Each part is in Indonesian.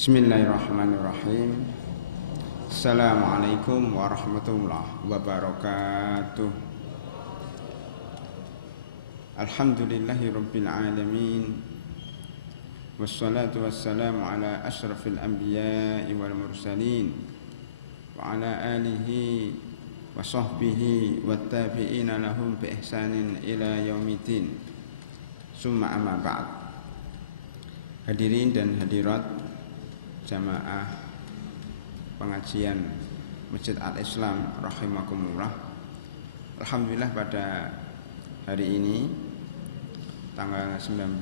Bismillahirrahmanirrahim. Assalamualaikum warahmatullahi wabarakatuh. Alhamdulillahi rabbil alamin. Wassalatu wassalamu ala ashrafil anbiya'i wal mursalin wa ala alihi wa sahbihi wattabi'ina lahum bi ihsanin ila yaumiddin. Summa amma ba'd. Hadirin dan hadirat jamaah pengajian Masjid Al-Islam rahimakumullah. Alhamdulillah pada hari ini tanggal 19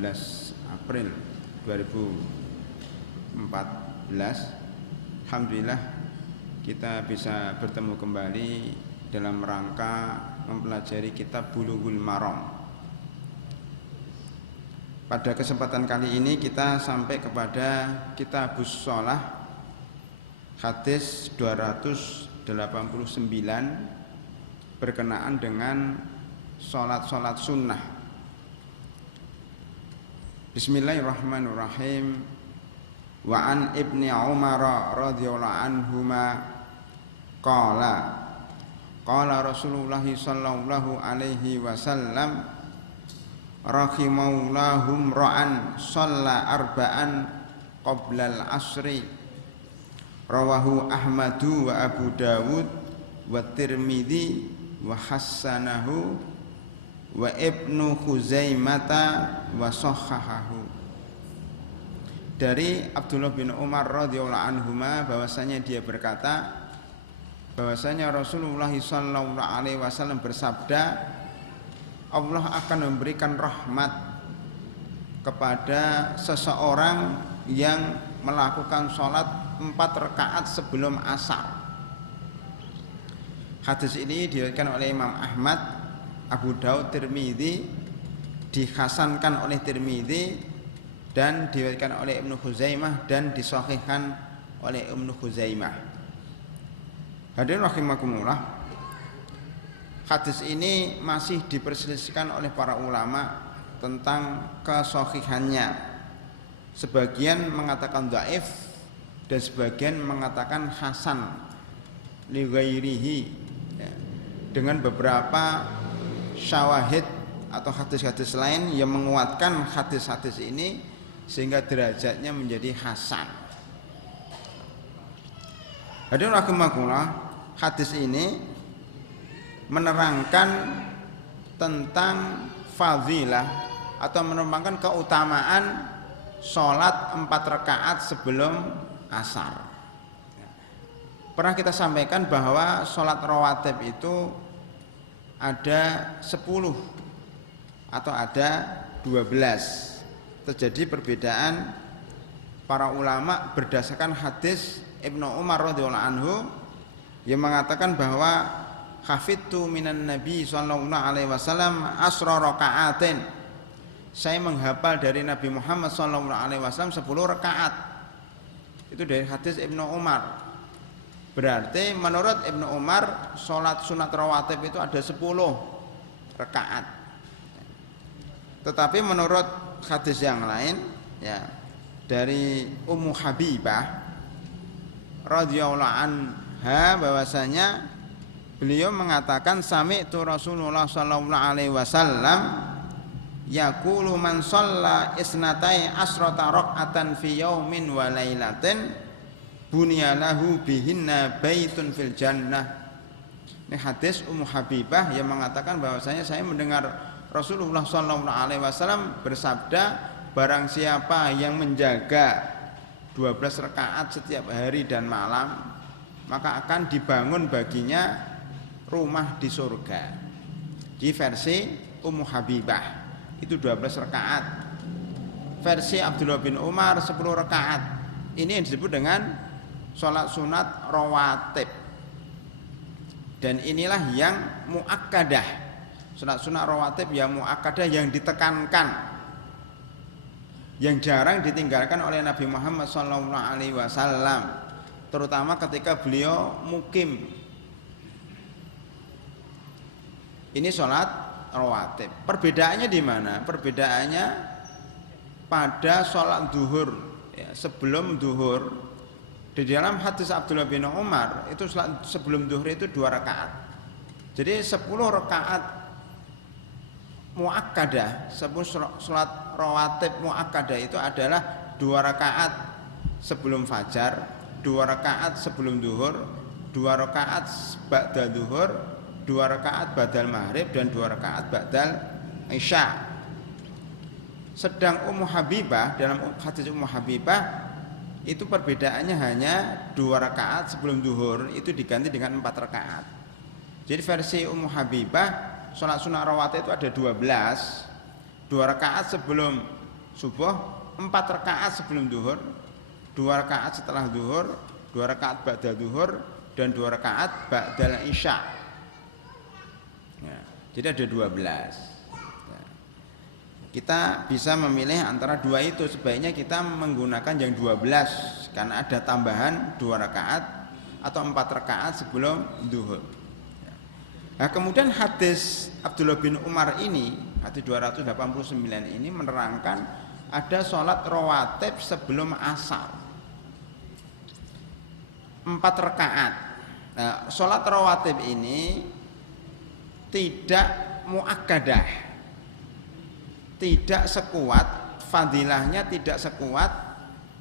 April 2014, alhamdulillah kita bisa bertemu kembali dalam rangka mempelajari kitab Bulughul Maram. Pada kesempatan kali ini kita sampai kepada Kitabus Shalah, hadis 289 berkenaan dengan sholat sunnah. Bismillahirrahmanirrahim. Wa an Ibni Umar radhiyallahu anhuma qala Rasulullah sallallahu alaihi wasallam rahimahullahu ra'an shalla arba'an qoblal asri, rawahu Ahmadu wa Abu Dawud wa Tirmidzi wa hassanahu wa Ibnu Khuzaimata wa sahhahahu. Dari Abdullah bin Umar radhiyallahu anhuma bahwasanya dia berkata bahwasanya Rasulullah sallallahu alaihi wasallam bersabda, Allah akan memberikan rahmat kepada seseorang yang melakukan sholat 4 rakaat sebelum asar. Hadis ini diriwayatkan oleh Imam Ahmad, Abu Daud, Tirmidzi, dihasankan oleh Tirmidzi dan diriwayatkan oleh Ibnu Khuzaimah dan disahihkan oleh Ibnu Khuzaimah. Hadirin rahimakumullah. Hadis ini masih diperselisihkan oleh para ulama tentang kesahihannya. Sebagian mengatakan dhaif dan sebagian mengatakan hasan li ghairihi, ya, dengan beberapa syawahid atau hadis-hadis lain yang menguatkan hadis-hadis ini sehingga derajatnya menjadi hasan. Hadirin rahimakumullah, hadis ini menerangkan tentang fadilah atau menerangkan keutamaan sholat 4 rakaat sebelum asar. Pernah kita sampaikan bahwa sholat rawatib itu ada 10 atau ada 12. Terjadi perbedaan para ulama berdasarkan hadis Ibnu Umar radhiyallahu anhu yang mengatakan bahwa hafidtu minan Nabi sallallahu alaihi wasallam asra rakaatin. Saya menghafal dari Nabi Muhammad sallallahu alaihi wasallam 10 rakaat. Itu dari hadis Ibnu Umar. Berarti menurut Ibnu Umar salat sunat rawatib itu ada 10 rakaat. Tetapi menurut hadis yang lain, ya, dari Ummu Habibah radhiyallahu anha bahwasanya beliau mengatakan sami'tu Rasulullah sallallahu alaihi wasallam yaqulu man shalla isnatai asrata raqatan fi yaumin wa lailatin bunyalahu bihinna baitun fil jannah. Ini hadis Ummu Habibah yang mengatakan bahwasanya saya mendengar Rasulullah sallallahu alaihi wasallam bersabda, barang siapa yang menjaga 12 rakaat setiap hari dan malam, maka akan dibangun baginya rumah di surga. Di versi Ummu Habibah itu 12 rakaat. Versi Abdullah bin Umar 10 rakaat. Ini yang disebut dengan sholat sunat rawatib. Dan inilah yang muakkadah. Sholat sunat rawatib yang muakkadah, yang ditekankan, yang jarang ditinggalkan oleh Nabi Muhammad SAW, terutama ketika beliau mukim. Ini sholat rawatib. Perbedaannya di mana? Perbedaannya pada sholat duhur, ya, sebelum duhur. Di dalam hadis Abdullah bin Umar itu sebelum duhur itu 2 rakaat. Jadi 10 rakaat muakkadah, 10 sholat rawatib muakkadah itu adalah 2 rakaat sebelum fajar, 2 rakaat sebelum duhur, 2 rakaat ba'da duhur, 2 rakaat ba'dal maghrib, dan 2 rakaat ba'dal isya. Sedang Ummu Habibah, dalam hadis Ummu Habibah itu perbedaannya hanya 2 rakaat sebelum duhur itu diganti dengan 4 rakaat. Jadi versi Ummu Habibah sholat sunnah rawatib itu ada 12, 2 rakaat sebelum subuh, 4 rakaat sebelum duhur, 2 rakaat setelah duhur, 2 rakaat ba'da duhur, dan 2 rakaat ba'dal isya. Ya, jadi ada 12. Kita bisa memilih antara 2 itu. Sebaiknya kita menggunakan yang 12 karena ada tambahan 2 rakaat atau 4 rakaat sebelum duhur. Nah, kemudian hadis Abdullah bin Umar ini, hadis 289 ini menerangkan ada sholat rawatib sebelum asar 4 rakaat. Nah, sholat rawatib ini tidak muakkadah, tidak sekuat, fadilahnya tidak sekuat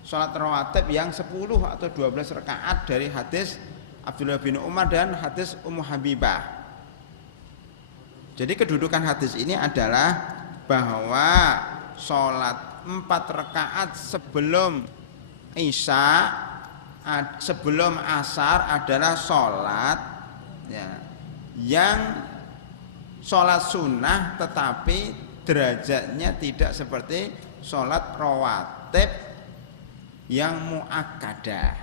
sholat rawatib yang 10 atau 12 rakaat dari hadis Abdullah bin Umar dan hadis Ummu Habibah. Jadi kedudukan hadis ini adalah bahwa sholat 4 rakaat sebelum isya, sebelum asar adalah sholat ya, yang sholat sunnah tetapi derajatnya tidak seperti sholat rawatib yang muakkadah.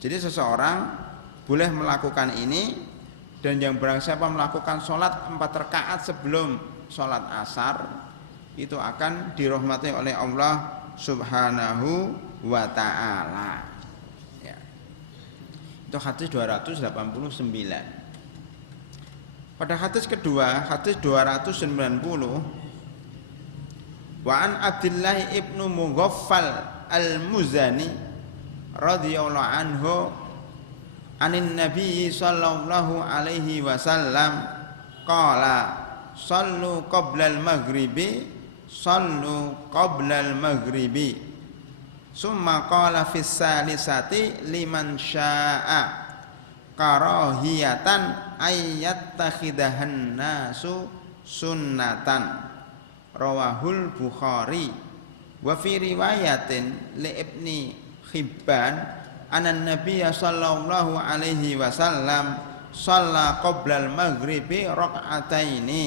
Jadi seseorang boleh melakukan ini, dan yang barang siapa melakukan sholat 4 rakaat sebelum sholat asar itu akan dirahmati oleh Allah Subhanahu wa ta'ala ya. Itu hadis 289. Pada hadis kedua, hadis 290, wa an Abdullah ibnu Mughaffal al-Muzani radhiyallahu anhu anin Nabi sallallahu alaihi wasallam qala sallu qabla al-maghribi sallu qabla al-maghribi summa qala fis salisati liman syaa karahiyatan ayyatakhidahan nasu sunnatan rawahul Bukhari wa fi riwayatin li Ibni Hibban anan Nabiyya sallallahu alaihi wasallam shalla qabla al-maghribi raka'ataini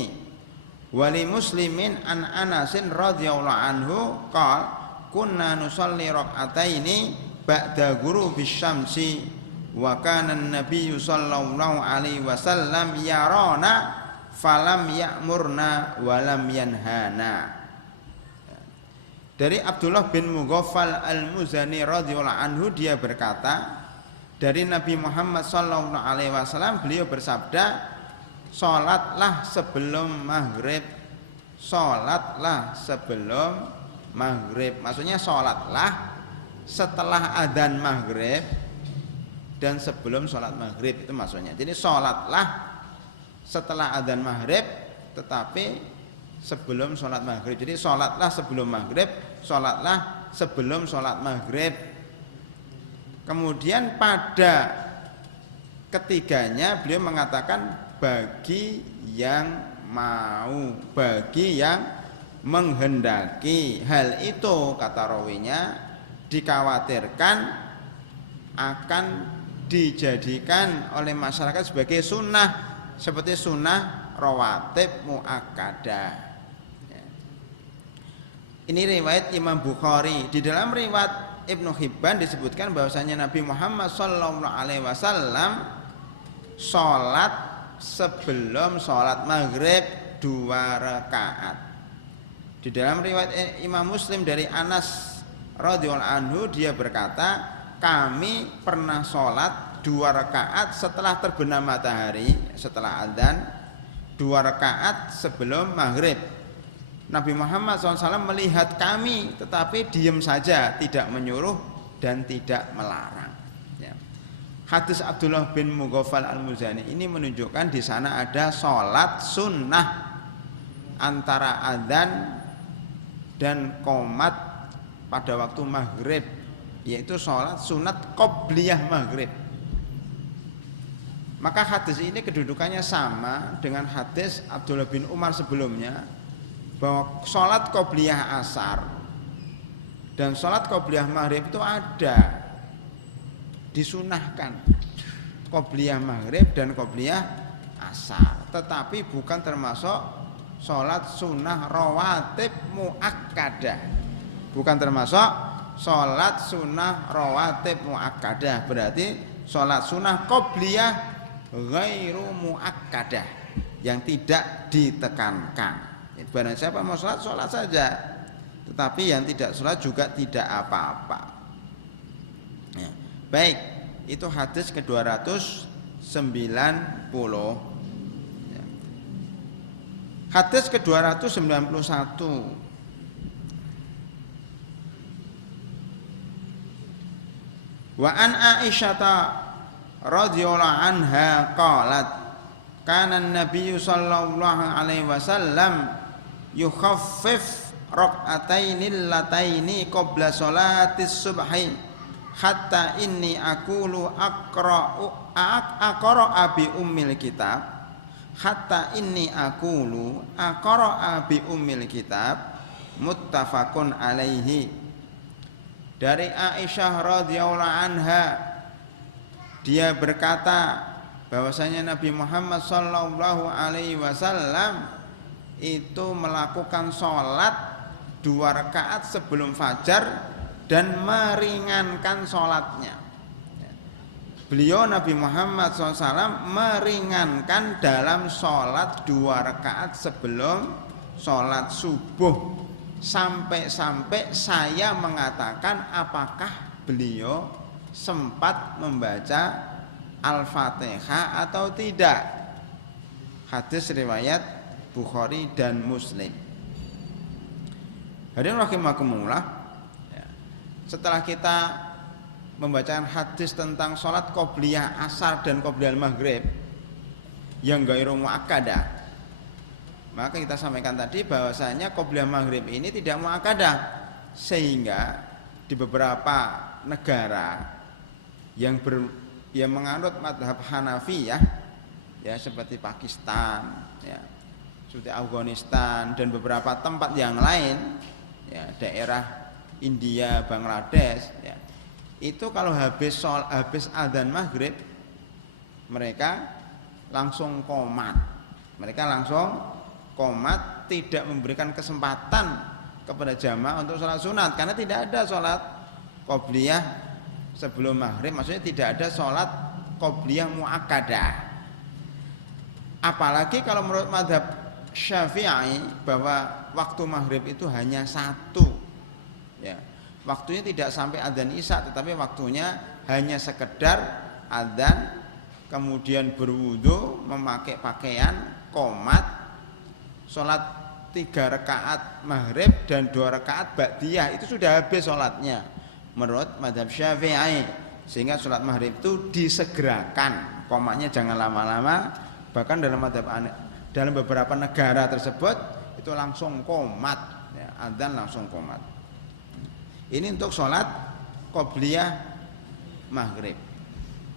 wa li Muslimin an Anasin radhiyallahu anhu qala kunna nusalli raka'ataini ba'da ghurubi syamsi wa kana an-nabiyyu sallallahu alaihi wasallam yarana falam ya'murna wa lam yanhana. Dari Abdullah bin Mughaffal al-Muzani radhiyallahu anhu, dia berkata dari Nabi Muhammad sallallahu alaihi wasallam, beliau bersabda, salatlah sebelum maghrib, salatlah sebelum maghrib. Maksudnya salatlah setelah adzan maghrib dan sebelum sholat maghrib, itu maksudnya. Jadi sholatlah setelah adzan maghrib tetapi sebelum sholat maghrib. Jadi sholatlah sebelum maghrib, sholatlah sebelum sholat maghrib. Kemudian pada ketiganya beliau mengatakan bagi yang mau, bagi yang menghendaki. Hal itu kata rawinya dikhawatirkan akan dijadikan oleh masyarakat sebagai sunnah, seperti sunnah rawatib muakkadah. Ini riwayat Imam Bukhari. Di dalam riwayat Ibnu Hibban disebutkan bahwasanya Nabi Muhammad sallallahu alaihi wasallam sholat sebelum sholat maghrib 2 rakaat. Di dalam riwayat Imam Muslim dari Anas radhiyallahu anhu, dia berkata, kami pernah sholat 2 rakaat setelah terbenam matahari, setelah adzan, 2 rakaat sebelum maghrib. Nabi Muhammad SAW melihat kami tetapi diam saja, tidak menyuruh dan tidak melarang. Ya. Hadis Abdullah bin Mughaffal al-Muzani ini menunjukkan di sana ada sholat sunnah antara adzan dan qomat pada waktu maghrib, yaitu sholat sunat qobliyah maghrib. Maka hadis ini kedudukannya sama dengan hadis Abdullah bin Umar sebelumnya, bahwa sholat qobliyah asar dan sholat qobliyah maghrib itu ada, disunahkan qobliyah maghrib dan qobliyah asar, tetapi bukan termasuk sholat sunnah rawatib muakkadah, bukan termasuk sholat sunnah rawatib muakkadah. Berarti sholat sunnah qobliyah ghairu muakkadah, yang tidak ditekankan. Barang siapa mau sholat, sholat saja, tetapi yang tidak sholat juga tidak apa-apa. Ya. Baik, itu hadis ke-290. Ya. Hadis ke-291. Wa an Aisyata radhiyallahu anha qalat kana an-nabiy sallallahu alaihi wasallam yukhaffif rak'ataini lataini qabla sholatis subhi hatta inni aqulu aqra'a bi ummil kitab hatta inni aqulu aqra'a bi ummil kitab muttafaqun alaihi. Dari Aisyah radhiyallahu anha, dia berkata bahwasanya Nabi Muhammad sallallahu alaihi wasallam itu melakukan sholat 2 rakaat sebelum fajar dan meringankan sholatnya. Beliau Nabi Muhammad SAW meringankan dalam sholat 2 rakaat sebelum sholat subuh, sampai-sampai saya mengatakan apakah beliau sempat membaca Al-Fatihah atau tidak. Hadis riwayat Bukhari dan Muslim. Hadirin rahimakumullah, setelah kita membacakan hadis tentang sholat qobliyah asar dan qobliyah maghrib yang ghairu muakkadah, maka kita sampaikan tadi bahwasanya qobliyah maghrib ini tidak muakkadah, sehingga di beberapa negara yang menganut madhab Hanafiyah, ya seperti Pakistan, ya, seperti Afghanistan dan beberapa tempat yang lain, ya, daerah India, Bangladesh, ya, itu kalau habis adzan maghrib mereka langsung qomat, tidak memberikan kesempatan kepada jamaah untuk sholat sunat, karena tidak ada sholat qobliyah sebelum maghrib, maksudnya tidak ada sholat qobliyah muakkadah. Apalagi kalau menurut madhab Syafi'i bahwa waktu maghrib itu hanya 1, ya, waktunya tidak sampai adzan isya, tetapi waktunya hanya sekedar adzan, kemudian berwudu, memakai pakaian, qomat, sholat 3 rakaat maghrib dan 2 rakaat ba'diyah, itu sudah habis sholatnya menurut madhab Syafi'i. Sehingga sholat maghrib itu disegerakan, qomatnya jangan lama-lama. Bahkan dalam beberapa negara tersebut itu langsung qomat, ya, adzan langsung qomat. Ini untuk sholat qobliyah maghrib.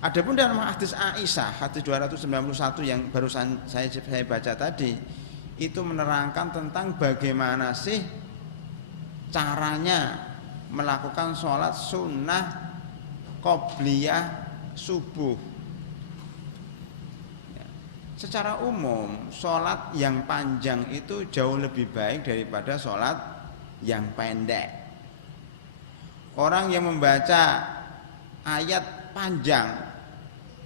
Adapun dalam hadis Aisyah, hadis 291 yang barusan saya baca tadi, itu menerangkan tentang bagaimana sih caranya melakukan sholat sunnah qobliyah subuh. Secara umum sholat yang panjang itu jauh lebih baik daripada sholat yang pendek. Orang yang membaca ayat panjang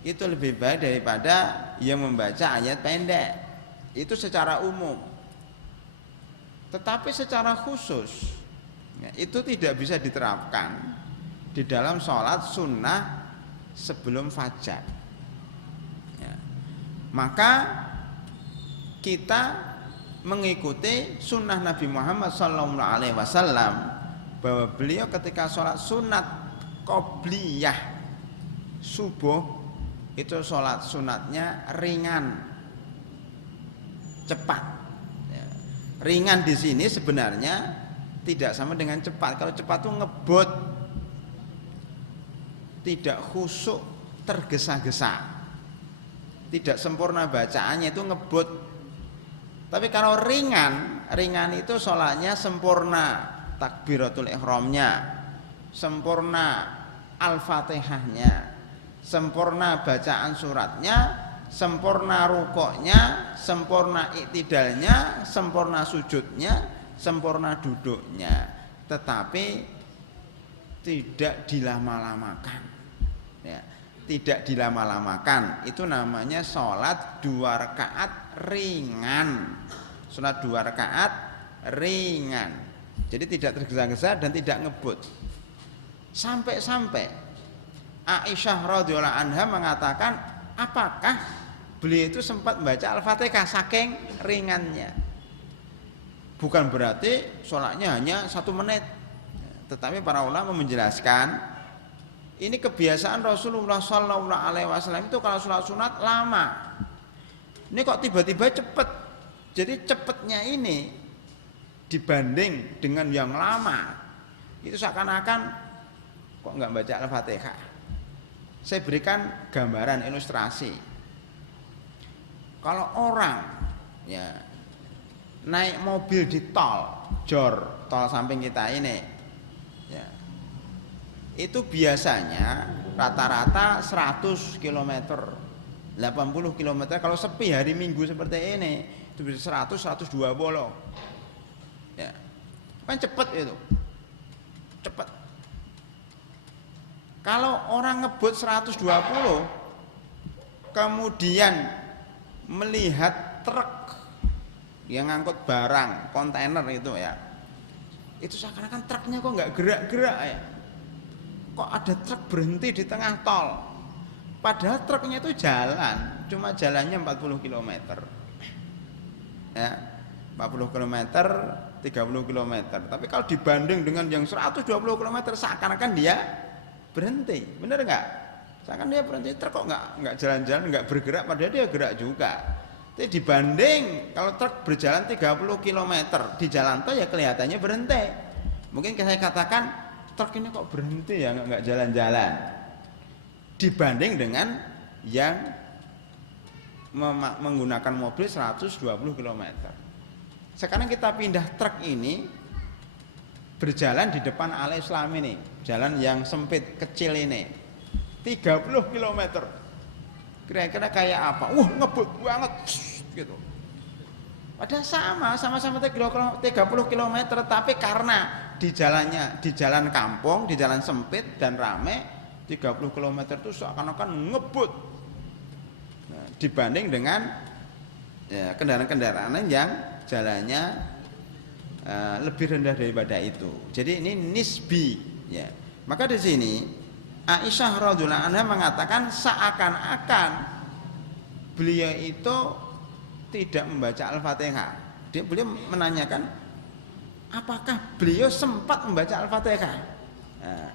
itu lebih baik daripada yang membaca ayat pendek. Itu secara umum. Tetapi secara khusus, ya, itu tidak bisa diterapkan di dalam sholat sunnah sebelum fajar. Maka kita mengikuti sunnah Nabi Muhammad SAW, bahwa beliau ketika sholat sunat qobliyah subuh itu sholat sunatnya ringan, cepat. Ya. Ringan di sini sebenarnya tidak sama dengan cepat. Kalau cepat itu ngebut, tidak khusyuk, tergesa-gesa, tidak sempurna bacaannya, itu ngebut. Tapi kalau ringan itu sholatnya sempurna, takbiratul ihramnya sempurna, al-fatihahnya sempurna, bacaan suratnya sempurna, rukuknya sempurna, iktidalnya sempurna, sujudnya sempurna, duduknya, tetapi tidak dilama-lamakan. Ya, tidak dilama-lamakan. Itu namanya sholat 2 rakaat ringan. Sholat 2 rakaat ringan. Jadi tidak tergesa-gesa dan tidak ngebut. Sampai-sampai Aisyah radhiyallahu anha mengatakan, apakah beliau itu sempat baca Al-Fatihah saking ringannya. Bukan berarti sholatnya hanya 1 menit. Tetapi para ulama menjelaskan, ini kebiasaan Rasulullah SAW itu kalau sholat sunat lama. Ini kok tiba-tiba cepat. Jadi cepatnya ini dibanding dengan yang lama, itu seakan-akan kok nggak baca Al-Fatihah. Saya berikan gambaran ilustrasi. Kalau orang ya naik mobil di tol samping kita ini, ya, itu biasanya rata-rata 100 km, 80 km. Kalau sepi hari Minggu seperti ini itu bisa 100, 120. Ya. Kan cepat itu. Cepat. Kalau orang ngebut 120 kemudian melihat truk yang ngangkut barang, kontainer itu ya. Itu seakan-akan truknya kok nggak gerak-gerak ya. Kok ada truk berhenti di tengah tol, padahal truknya itu jalan, cuma jalannya 40 km ya, 40 km, 30 km. Tapi kalau dibanding dengan yang 120 km seakan-akan dia berhenti, bener nggak? Seakan dia berhenti, truk kok nggak jalan-jalan, nggak bergerak, padahal dia gerak juga. Tapi dibanding kalau truk berjalan 30 km di jalan tol ya kelihatannya berhenti. Mungkin saya katakan truk ini kok berhenti ya, nggak jalan-jalan, dibanding dengan yang menggunakan mobil 120 km. Sekarang kita pindah truk ini berjalan di depan Al-Islam ini, jalan yang sempit kecil ini, 30 km. Kira-kira kayak apa? Ngebut banget gitu. Padahal sama-sama 30 km, tapi karena di jalan kampung, di jalan sempit dan rame, 30 km itu seakan-akan ngebut. Nah, dibanding dengan ya, kendaraan-kendaraan yang jalannya lebih rendah daripada itu. Jadi ini nisbi ya. Maka di sini Aisyah radhiyallahu anha mengatakan seakan-akan beliau itu tidak membaca Al-Fatihah. Beliau menanyakan, apakah beliau sempat membaca Al-Fatihah? Nah,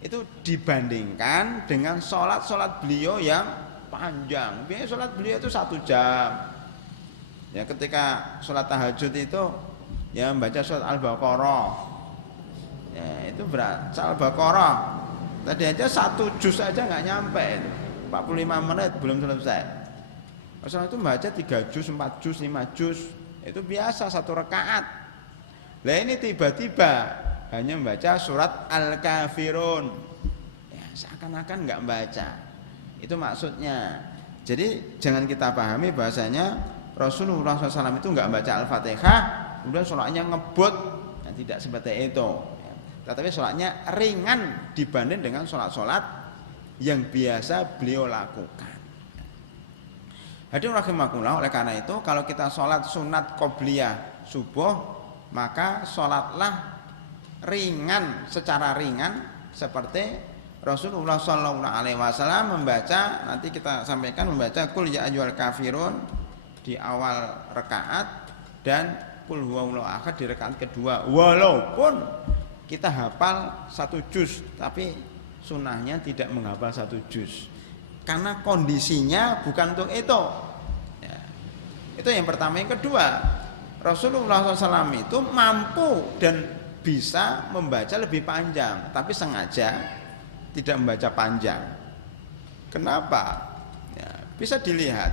itu dibandingkan dengan sholat beliau yang panjang. Biasanya sholat beliau itu 1 jam. Ya, ketika sholat tahajud itu ya membaca surat Al-Baqarah. Ya, itu berat. Al-Baqarah tadi aja 1 juz aja nggak nyampe itu. 45 menit belum selesai. Rasulullah itu membaca 3 juz, 4 juz, 5 juz. Itu biasa 1 rakaat. Lah ini tiba-tiba hanya membaca surat Al-Kafirun. Ya, seakan-akan nggak membaca. Itu maksudnya. Jadi jangan kita pahami bahasanya Rasulullah SAW itu nggak baca Al-Fatihah, kemudian sholatnya ngebut. Nah, tidak seperti itu. Tetapi sholatnya ringan dibanding dengan sholat-sholat yang biasa beliau lakukan. Hadirin rahimakumullah, oleh karena itu kalau kita sholat sunat qobliyah subuh, maka sholatlah ringan, secara ringan seperti Rasulullah SAW membaca. Nanti kita sampaikan membaca Qul ya ayyuhal kafirun di awal rakaat, dan qul huwallahu ahad di rakaat kedua. Walaupun kita hafal 1 juz, tapi sunnahnya tidak menghafal 1 juz. Karena kondisinya bukan untuk itu. Ya. Itu yang pertama. Yang kedua, Rasulullah SAW itu mampu dan bisa membaca lebih panjang, tapi sengaja tidak membaca panjang. Kenapa? Ya, bisa dilihat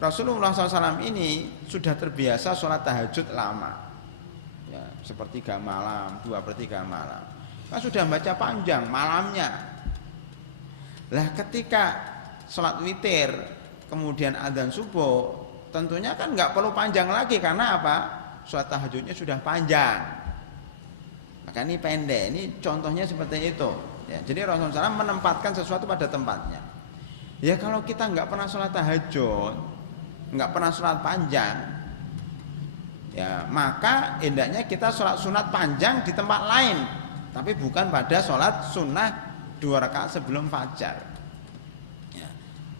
Rasulullah SAW ini sudah terbiasa sholat tahajud lama, ya, 1/3 malam, 2/3 malam, kan sudah membaca panjang malamnya. Lah ketika sholat witir kemudian adzan subuh, tentunya kan nggak perlu panjang lagi, karena apa? Sholat tahajudnya sudah panjang. Maka ini pendek. Ini contohnya seperti itu. Ya, jadi Rasulullah SAW menempatkan sesuatu pada tempatnya. Ya kalau kita nggak pernah sholat tahajud, nggak pernah sholat panjang, ya maka hendaknya kita sholat sunat panjang di tempat lain, tapi bukan pada sholat sunnah 2 rakaat sebelum fajar. Ya.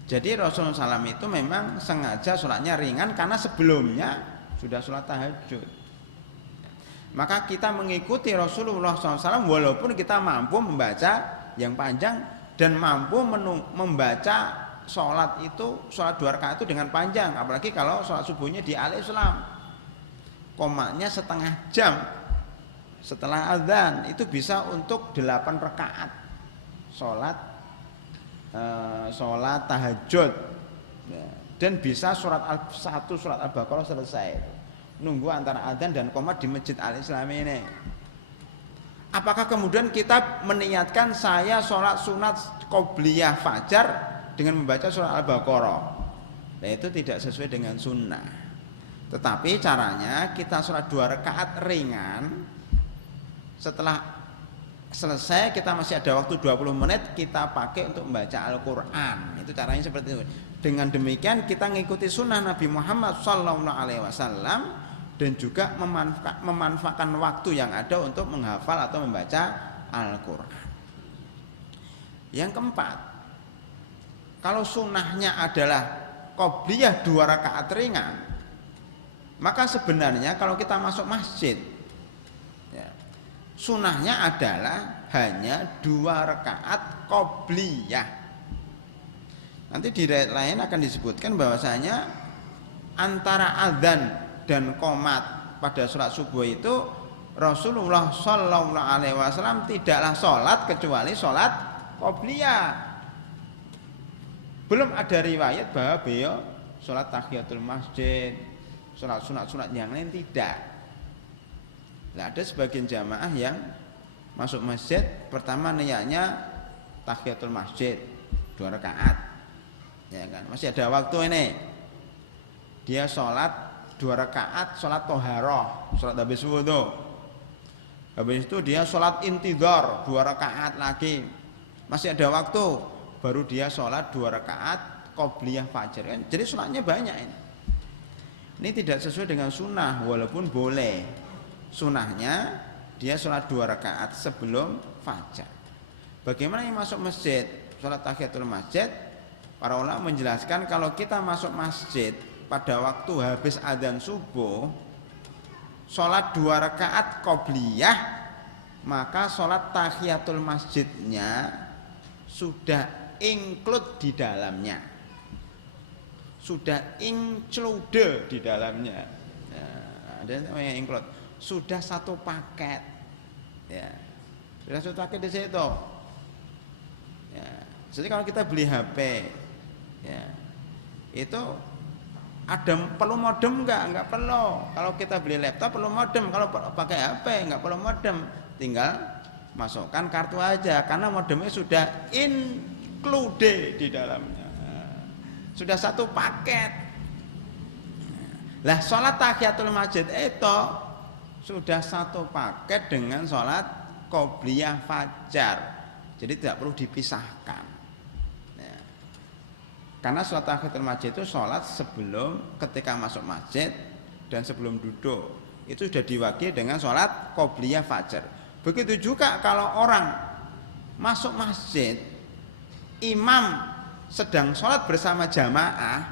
Jadi Rasulullah SAW itu memang sengaja sholatnya ringan karena sebelumnya sudah sholat tahajud. Ya. Maka kita mengikuti Rasulullah SAW walaupun kita mampu membaca yang panjang dan mampu membaca sholat 2 rakaat itu dengan panjang. Apalagi kalau sholat subuhnya di Al-Islam, komaknya setengah jam setelah azan, itu bisa untuk 8 rakaat sholat tahajud, dan bisa surat Al-Baqarah selesai, nunggu antara adzan dan qomat di Masjid Al-Islam ini. Apakah kemudian kita meniatkan saya sholat sunat qobliyah fajar dengan membaca surat Al-Baqarah? Nah, itu tidak sesuai dengan sunnah. Tetapi caranya kita sholat 2 rakaat ringan, setelah selesai kita masih ada waktu 20 menit, kita pakai untuk membaca Al-Quran. Itu caranya seperti itu. Dengan demikian kita mengikuti sunnah Nabi Muhammad SAW dan juga memanfaatkan waktu yang ada untuk menghafal atau membaca Al-Quran. Yang keempat, kalau sunnahnya adalah qobliyah 2 rakaat ringan, maka sebenarnya kalau kita masuk masjid, sunnahnya adalah hanya 2 rakaat qobliyah. Nanti di riwayat lain akan disebutkan bahwasanya antara adzan dan qomat pada sholat subuh itu Rasulullah SAW tidaklah sholat kecuali sholat qobliyah. Belum ada riwayat bahwa beliau sholat tahiyatul masjid, sholat sunat-sunat yang lain, tidak. Nah, ada sebagian jamaah yang masuk masjid pertama niatnya tahiyatul masjid 2 rakaat, ya kan, masih ada waktu ini, dia sholat 2 rakaat sholat toharoh, sholat habis wudu, habis itu dia sholat intidhar 2 rakaat lagi, masih ada waktu, baru dia sholat 2 rakaat qobliyah fajar, kan? Jadi sholatnya banyak ini. Ini tidak sesuai dengan sunnah, walaupun boleh. Sunnahnya dia sholat 2 rakaat sebelum fajar. Bagaimana yang masuk masjid sholat tahiyatul masjid? Para ulama menjelaskan kalau kita masuk masjid pada waktu habis adzan subuh, sholat 2 rakaat qobliyah, maka sholat tahiyatul masjidnya sudah include di dalamnya, sudah include di dalamnya. Nah, ada yang include, sudah satu paket, ya, sudah satu paket di situ. Ya, jadi kalau kita beli HP, ya, itu ada perlu modem enggak perlu. Kalau kita beli laptop perlu modem, kalau pakai HP enggak perlu modem, tinggal masukkan kartu aja, karena modemnya sudah include di dalamnya, sudah satu paket. Lah sholat tahiyatul masjid itu sudah satu paket dengan sholat qobliyah fajar, jadi tidak perlu dipisahkan, ya. Karena sholat tahiyatul masjid itu sholat sebelum ketika masuk masjid dan sebelum duduk, itu sudah diwakili dengan sholat qobliyah fajar. Begitu juga kalau orang masuk masjid, imam sedang sholat bersama jamaah,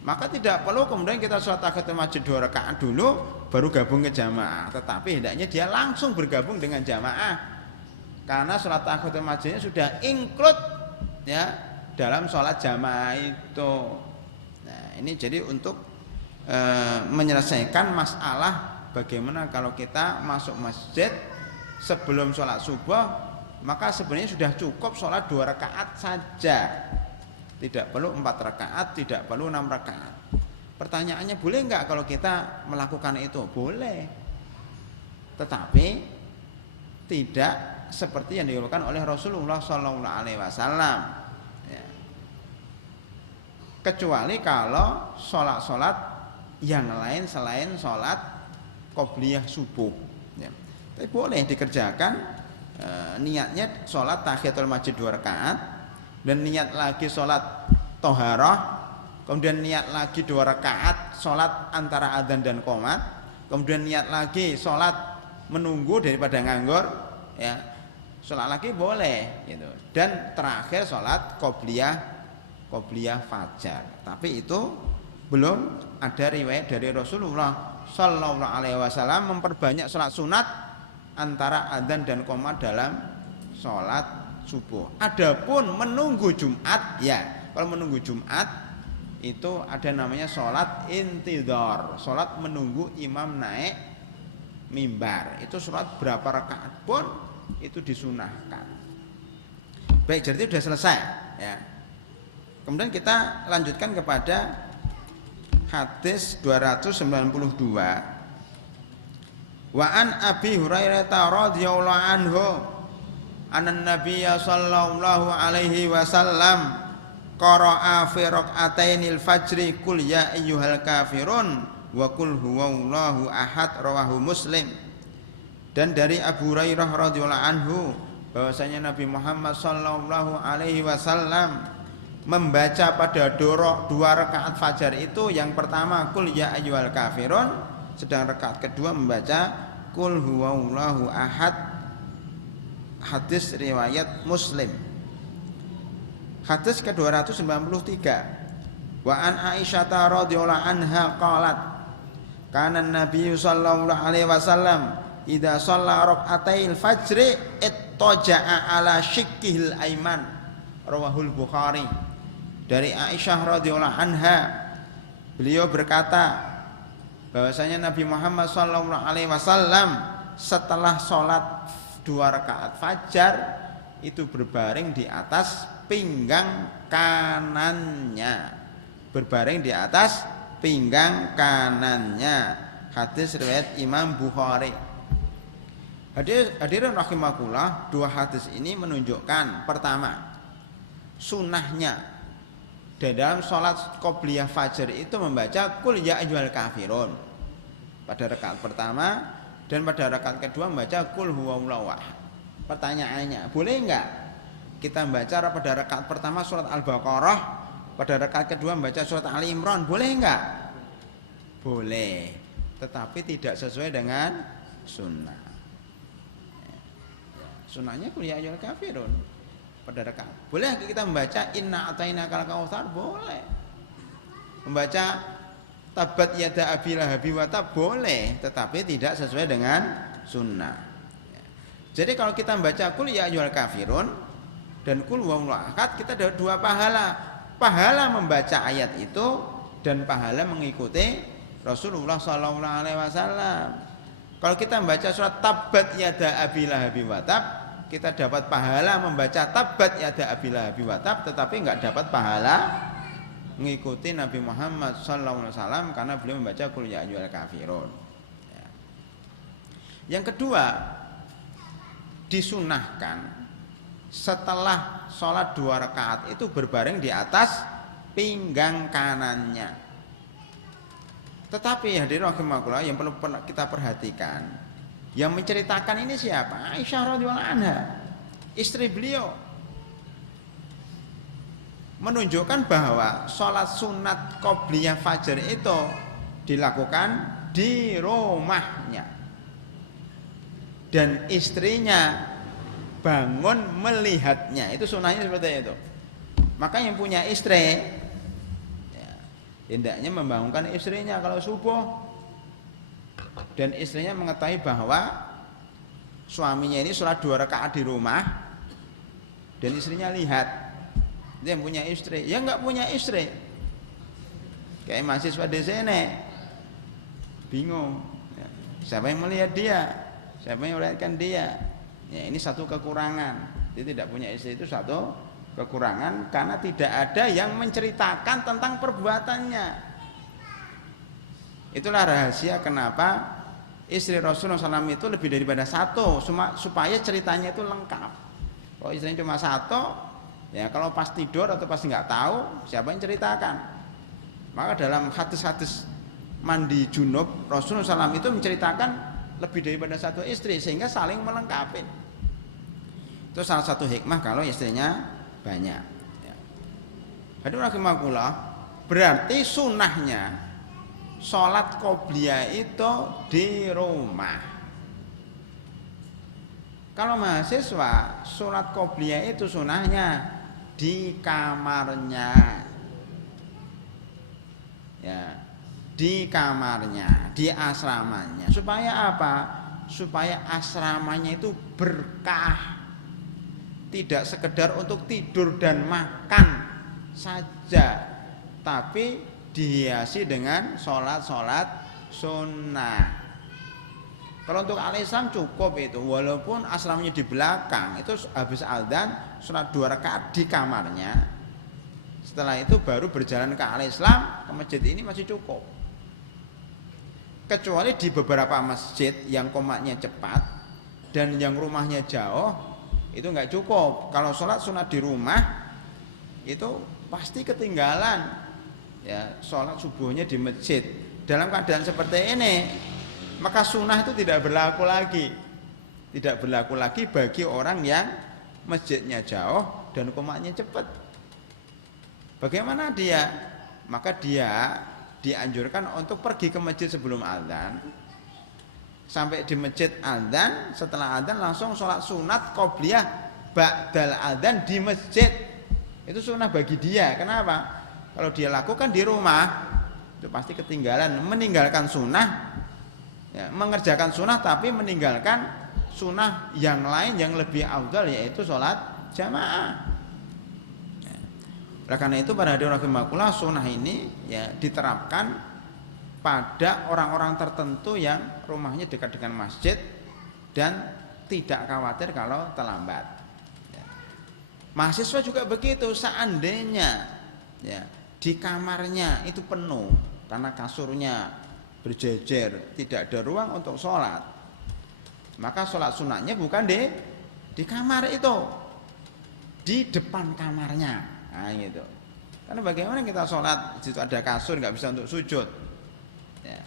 Maka tidak perlu kemudian kita sholat tahiyatul masjid 2 rakaat dulu baru gabung ke jamaah, tetapi hendaknya dia langsung bergabung dengan jamaah karena sholat tahiyatul masjidnya sudah include ya dalam sholat jamaah itu. Nah, ini jadi untuk menyelesaikan masalah bagaimana kalau kita masuk masjid sebelum sholat subuh, maka sebenarnya sudah cukup sholat 2 rakaat saja. Tidak perlu 4 rakaat, tidak perlu 6 rakaat. Pertanyaannya, boleh enggak kalau kita melakukan itu? Boleh. Tetapi tidak seperti yang dilakukan oleh Rasulullah SAW. Ya. Kecuali kalau sholat-sholat yang lain selain sholat qobliyah subuh. Ya. Tapi boleh dikerjakan niatnya sholat tahiyatul masjid 2 rakaat dan niat lagi sholat toharoh, kemudian niat lagi 2 rakaat sholat antara adzan dan qomat, kemudian niat lagi sholat menunggu daripada nganggur, ya sholat lagi boleh gitu. Dan terakhir sholat qobliyah fajar. Tapi itu belum ada riwayat dari Rasulullah Sallallahu Alaihi Wasallam memperbanyak sholat sunat antara adzan dan qomat dalam sholat subuh. Adapun menunggu Jumat, ya kalau menunggu Jumat itu ada namanya sholat intidhar, sholat menunggu imam naik mimbar. Itu sholat berapa rakaat pun itu disunahkan. Baik, jadi itu sudah selesai ya. Kemudian kita lanjutkan kepada hadis 292. Wa an Abi Hurairah radhiyallahu anhu anan nabiyya sallallahu alaihi wasallam qara'a fi rak'atainil fajri qul ya ayyuhal kafirun wa qul huwallahu ahad, rawahu Muslim. Dan dari Abu Hurairah radhiyallahu anhu bahwasanya Nabi Muhammad sallallahu alaihi wasallam membaca pada 2 rakaat fajar itu yang pertama qul ya ayyuhal kafirun, sedang rakaat kedua membaca qul huwallahu ahad. Hadis riwayat Muslim. Hadis ke-293. Wa an Aisyah radhiyallahu anha qalat kana Nabi sallallahu alaihi wasallam idza shalla rak'atail fajri ittaja'a ala shiqqihil aiman, rawahul Bukhari. Dari Aisyah radhiyallahu anha, beliau berkata bahwasanya Nabi Muhammad sallallahu alaihi wasallam setelah sholat 2 rakaat fajar itu berbaring di atas pinggang kanannya. Berbaring di atas pinggang kanannya. Hadis riwayat Imam Bukhari. Hadirin rahimakumullah, 2 hadis ini menunjukkan pertama, sunnahnya di dalam sholat qobliyah fajar itu membaca qul ya ayyuhal kafirun pada rakaat pertama, dan pada rakaat kedua membaca qul huwallahu ahad. Pertanyaannya, boleh enggak kita membaca pada rakaat pertama surat Al-Baqarah, pada rakaat kedua membaca surat Ali Imran? Boleh enggak? Boleh, tetapi tidak sesuai dengan sunnah. Sunnahnya qul ya ayyuhal kafirun pada rakaat. Boleh kita membaca inna atainakal kautsar? Boleh. Membaca tabat yada abi lahabi wa tab? Boleh, tetapi tidak sesuai dengan sunnah. Jadi kalau kita membaca qul ya ayyuhal kafirun dan qul huwallahu ahad, kita ada 2 pahala. Pahala membaca ayat itu dan pahala mengikuti Rasulullah sallallahu alaihi wasallam. Kalau kita membaca surat tabat yada abi lahabi wa tab, kita dapat pahala membaca tabat yada abi lahabi wa tab, tetapi enggak dapat pahala mengikuti Nabi Muhammad SAW karena beliau membaca qul ya ayyuhal kafirun. Ya. Yang kedua, disunahkan setelah sholat 2 rakaat itu berbaring di atas pinggang kanannya. Tetapi hadirin rahimakumullah, yang perlu kita perhatikan, yang menceritakan ini siapa? Aisyah radhiyallahu anha, istri beliau. Menunjukkan bahwa sholat sunat qobliyah fajar itu dilakukan di rumahnya dan istrinya bangun melihatnya. Itu sunnahnya seperti itu. Maka yang punya istri ya, hendaknya membangunkan istrinya kalau subuh, dan istrinya mengetahui bahwa suaminya ini sholat 2 rakaat di rumah, dan istrinya lihat dia yang punya istri, ya nggak punya istri, kayak mahasiswa di sini bingung, ya, siapa yang melihat dia, siapa yang melihatkan dia, ya ini satu kekurangan, dia tidak punya istri itu satu kekurangan karena tidak ada yang menceritakan tentang perbuatannya. Itulah rahasia kenapa istri Rasulullah SAW itu lebih daripada satu, supaya ceritanya itu lengkap. Kalau istrinya cuma satu, ya kalau pas tidur atau pas nggak tahu, siapa yang ceritakan? Maka dalam hadis-hadis mandi junub Rasulullah SAW itu menceritakan lebih daripada satu istri sehingga saling melengkapi. Itu salah satu hikmah kalau istrinya banyak. Hadirin rahimakumullah, berarti sunnahnya sholat qobliyah itu di rumah. Kalau mahasiswa, sholat qobliyah itu sunnahnya di kamarnya, ya, di kamarnya, di asramanya. Supaya apa? Supaya asramanya itu berkah. Tidak sekedar untuk tidur dan makan saja, tapi dihiasi dengan sholat-sholat sunnah. Kalau untuk al-Islam cukup itu, walaupun asramanya di belakang, itu habis adzan sholat 2 rakaat di kamarnya. Setelah itu baru berjalan ke al-Islam, ke masjid ini masih cukup. Kecuali di beberapa masjid yang komatnya cepat dan yang rumahnya jauh, itu nggak cukup. Kalau sholat sunat di rumah itu pasti ketinggalan, ya, sholat subuhnya di masjid. Dalam keadaan seperti ini, maka sunnah itu tidak berlaku lagi, tidak berlaku lagi bagi orang yang masjidnya jauh dan komatnya cepat. Bagaimana dia? Maka dia dianjurkan untuk pergi ke masjid sebelum azan. Sampai di masjid adzan, setelah adzan langsung sholat sunat qobliyah ba'dal adzan di masjid. Itu sunnah bagi dia. Kenapa? Kalau dia lakukan di rumah, itu pasti ketinggalan, meninggalkan sunnah, ya, mengerjakan sunnah tapi meninggalkan sunnah yang lain yang lebih afdal, yaitu sholat jamaah. Ya. Oleh karena itu para hadirin rahimakumullah, sunnah ini ya diterapkan pada orang-orang tertentu yang rumahnya dekat dengan masjid dan tidak khawatir kalau terlambat. Ya. Mahasiswa juga begitu, seandainya ya, di kamarnya itu penuh karena kasurnya berjejer, tidak ada ruang untuk sholat, maka sholat sunatnya bukan di kamar itu, di depan kamarnya. Nah gitu. Karena bagaimana kita sholat di situ ada kasur, nggak bisa untuk sujud. Ya.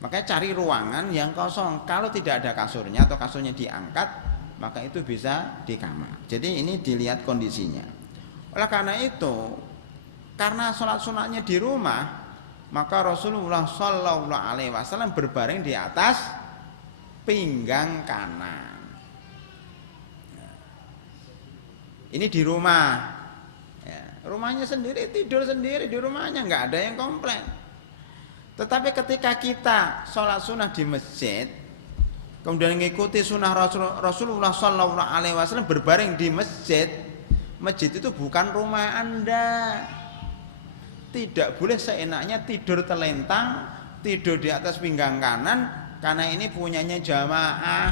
Makanya cari ruangan yang kosong. Kalau tidak ada kasurnya atau kasurnya diangkat, maka itu bisa di kamar. Jadi ini dilihat kondisinya. Oleh karena itu, karena sholat sunatnya di rumah, maka Rasulullah Shallallahu Alaihi Wasallam berbaring di atas pinggang kanan. Ini di rumah, ya, rumahnya sendiri, tidur sendiri di rumahnya, nggak ada yang komplain. Tetapi ketika kita sholat sunnah di masjid, kemudian mengikuti sunnah Rasulullah Shallallahu Alaihi Wasallam berbaring di masjid, masjid itu bukan rumah Anda. Tidak boleh seenaknya tidur telentang, tidur di atas pinggang kanan, karena ini punyanya jamaah.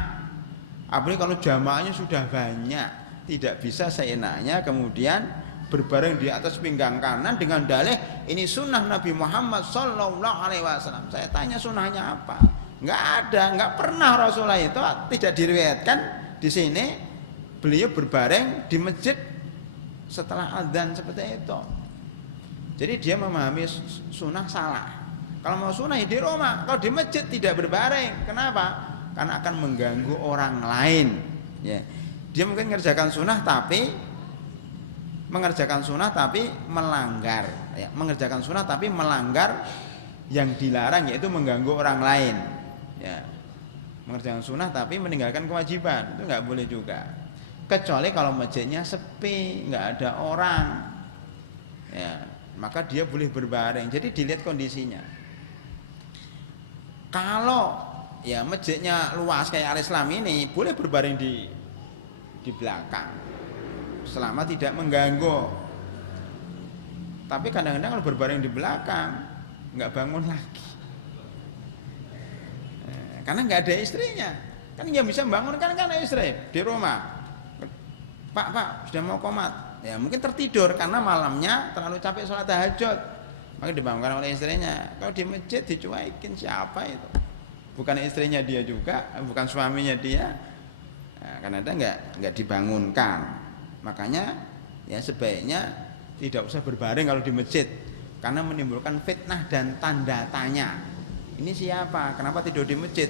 Apalagi kalau jamaahnya sudah banyak, tidak bisa seenaknya kemudian berbaring di atas pinggang kanan dengan dalih ini sunnah Nabi Muhammad Sallallahu Alaihi Wasallam. Saya tanya sunnahnya apa? Nggak ada, nggak pernah Rasulullah itu, tidak diriwayatkan di sini beliau berbaring di masjid setelah adzan seperti itu. Jadi dia memahami sunnah salah. Kalau mau sunnah ya di rumah, kalau di masjid tidak berbaring. Kenapa? Karena akan mengganggu orang lain. Ya. Dia mungkin mengerjakan sunnah tapi melanggar, ya, mengerjakan sunnah tapi melanggar yang dilarang, yaitu mengganggu orang lain. Ya. Mengerjakan sunnah tapi meninggalkan kewajiban, itu nggak boleh juga. Kecuali kalau masjidnya sepi, nggak ada orang. Ya. maka dia boleh berbaring. Jadi dilihat kondisinya. Kalau ya masjidnya luas kayak Al-Islam ini, boleh berbaring di belakang selama tidak mengganggu. Tapi kadang-kadang kalau berbaring di belakang nggak bangun lagi, karena nggak ada istrinya. Kan yang bisa bangun kan istri di rumah. Pak sudah mau komat, ya mungkin tertidur karena malamnya terlalu capek sholat tahajud, maka dibangunkan oleh istrinya. Kalau di masjid dicuekin, siapa itu? Bukan istrinya dia juga, bukan suaminya dia, nah, karena ada nggak dibangunkan. Makanya ya sebaiknya tidak usah berbaring kalau di masjid, karena menimbulkan fitnah dan tanda tanya. Ini siapa? Kenapa tidur di masjid?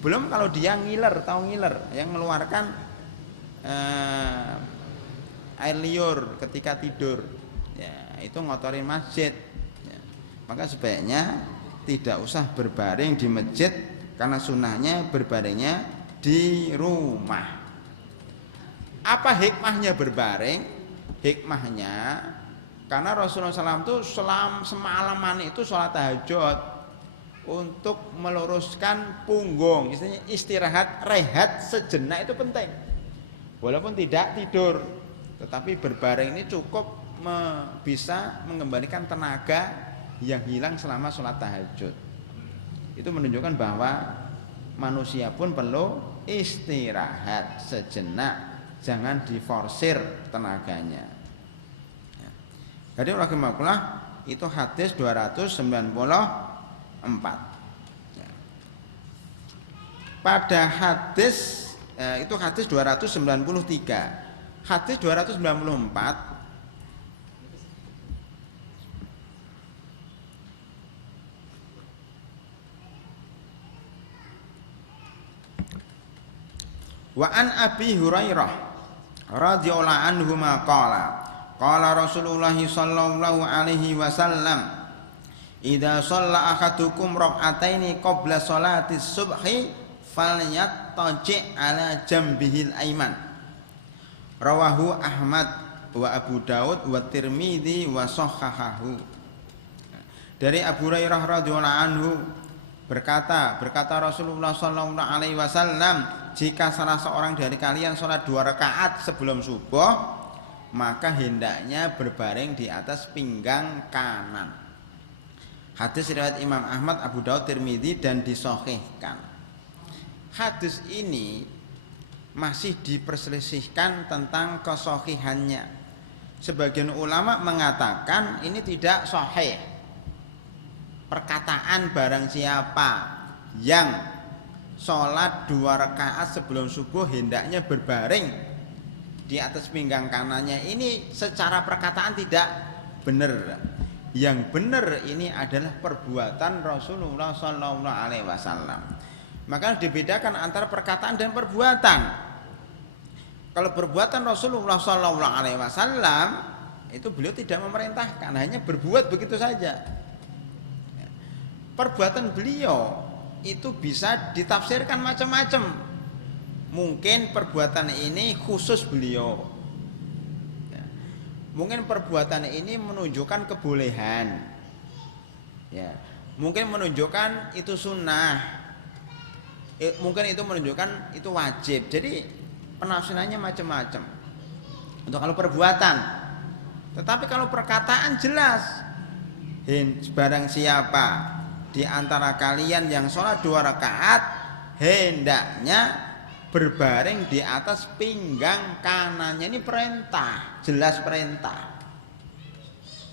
Belum kalau dia ngiler, tahu ngiler, yang mengeluarkan air liur ketika tidur, ya itu ngotorin masjid. Ya, maka sebaiknya tidak usah berbaring di masjid, karena sunnahnya berbaringnya di rumah. Apa hikmahnya berbaring? Hikmahnya karena Rasulullah SAW itu semalaman itu sholat tahajud untuk meluruskan punggung, istilahnya istirahat, rehat sejenak itu penting. Walaupun tidak tidur, tetapi berbaring ini cukup bisa mengembalikan tenaga yang hilang selama sholat tahajud. Itu menunjukkan bahwa manusia pun perlu istirahat sejenak, jangan diforsir tenaganya. Jadi rahimakumullah, itu hadis 294. Pada hadis itu hadis 293. Hadis 294 Wa an Abi Hurairah radhiyallahu anhu qala qala Rasulullah sallallahu alaihi wasallam idza shalla ahadukum rak'ataini qabla sholati subhi falyattaji' ala jambihil aiman. Rawahu Ahmad wa Abu Daud wa Tirmidzi wa shahhahahu. Dari Abu Hurairah radhiyallahu anhu berkata Rasulullah sallallahu alaihi wasallam, jika salah seorang dari kalian sholat 2 rakaat sebelum subuh, maka hendaknya berbaring di atas pinggang kanan. Hadis riwayat Imam Ahmad, Abu Daud, Tirmidzi dan disahihkan. Hadis ini masih diperselisihkan tentang kesahihannya. Sebagian ulama mengatakan ini tidak sahih. Perkataan barang siapa yang sholat 2 rakaat sebelum subuh hendaknya berbaring di atas pinggang kanannya, ini secara perkataan tidak benar. Yang benar ini adalah perbuatan Rasulullah Sallallahu Alaihi Wasallam. Maka dibedakan antara perkataan dan perbuatan. Kalau perbuatan Rasulullah Sallallahu Alaihi Wasallam itu beliau tidak memerintahkan, hanya berbuat begitu saja. Perbuatan beliau itu bisa ditafsirkan macam-macam. Mungkin perbuatan ini khusus beliau, mungkin perbuatan ini menunjukkan kebolehan, ya, mungkin menunjukkan itu sunnah, mungkin itu menunjukkan itu wajib. Jadi penafsirannya macam-macam untuk kalau perbuatan. Tetapi kalau perkataan jelas, barang siapa di antara kalian yang sholat 2 rakaat hendaknya berbaring di atas pinggang kanannya. Ini perintah, jelas perintah.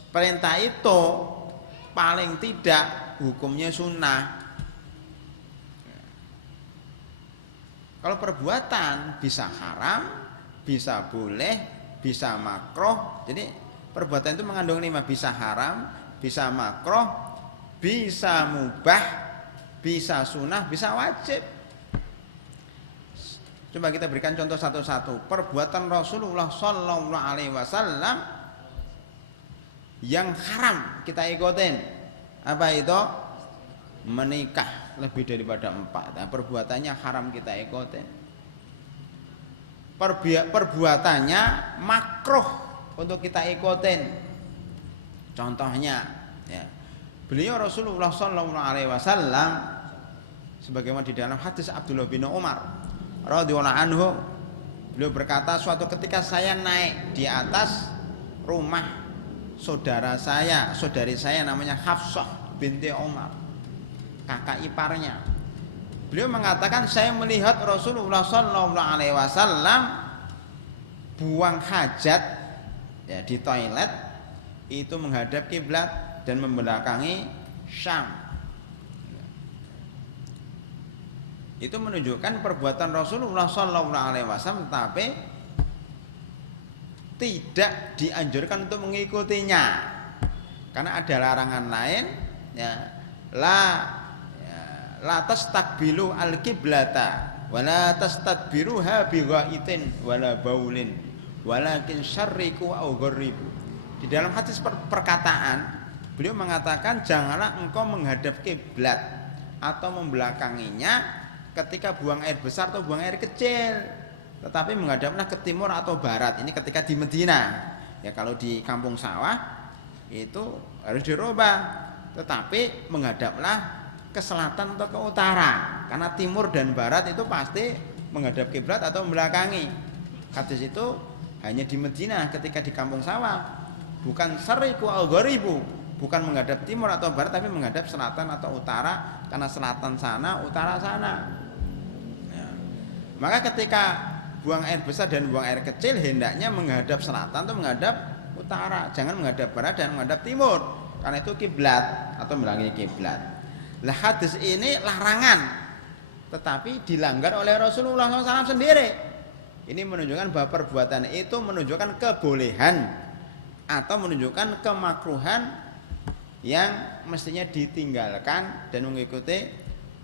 Perintah itu paling tidak hukumnya sunnah. Kalau perbuatan bisa haram, bisa boleh, bisa makruh. Jadi perbuatan itu mengandung 5, bisa haram, bisa makruh, bisa mubah, bisa sunnah, bisa wajib. Coba kita berikan contoh satu-satu. Perbuatan Rasulullah Sallallahu Alaihi Wasallam yang haram kita ikutin. Apa itu? Menikah lebih daripada 4. Nah, perbuatannya haram kita ikutin. Perbuatannya makruh untuk kita ikutin. Contohnya, ya, beliau Rasulullah Shallallahu Alaihi Wasallam sebagaimana di dalam hadis Abdullah bin Umar radhiyallahu anhu, beliau berkata, suatu ketika saya naik di atas rumah saudari saya namanya Hafsah binti Umar, kakak iparnya. Beliau mengatakan, saya melihat Rasulullah Shallallahu Alaihi Wasallam buang hajat, ya, di toilet itu menghadap kiblat dan membelakangi Syam. Itu menunjukkan perbuatan Rasulullah Shallallahu Alaihi Wasallam, tapi tidak dianjurkan untuk mengikutinya, karena ada larangan lain, ya, la tastakbilu al-qiblata wala tastadbiruha bi ghaitin wala baulin walakin syarriku au gharribu. Di dalam hadis perkataan beliau mengatakan, janganlah engkau menghadap kiblat atau membelakanginya ketika buang air besar atau buang air kecil, tetapi menghadaplah ke timur atau barat. Ini ketika di Medina. Ya, kalau di kampung sawah itu harus dirubah, tetapi menghadaplah ke selatan atau ke utara, karena timur dan barat itu pasti menghadap kiblat atau membelakangi. Hadis itu hanya di Medina, ketika di kampung sawah. Bukan syarriku au gharibu, bukan menghadap timur atau barat, tapi menghadap selatan atau utara, karena selatan sana, utara sana. Ya. Maka ketika buang air besar dan buang air kecil, hendaknya menghadap selatan atau menghadap utara, jangan menghadap barat dan menghadap timur, karena itu kiblat atau membelakangi kiblat. Lah, hadis ini larangan, tetapi dilanggar oleh Rasulullah SAW sendiri. Ini menunjukkan bahwa perbuatan itu menunjukkan kebolehan atau menunjukkan kemakruhan yang mestinya ditinggalkan dan mengikuti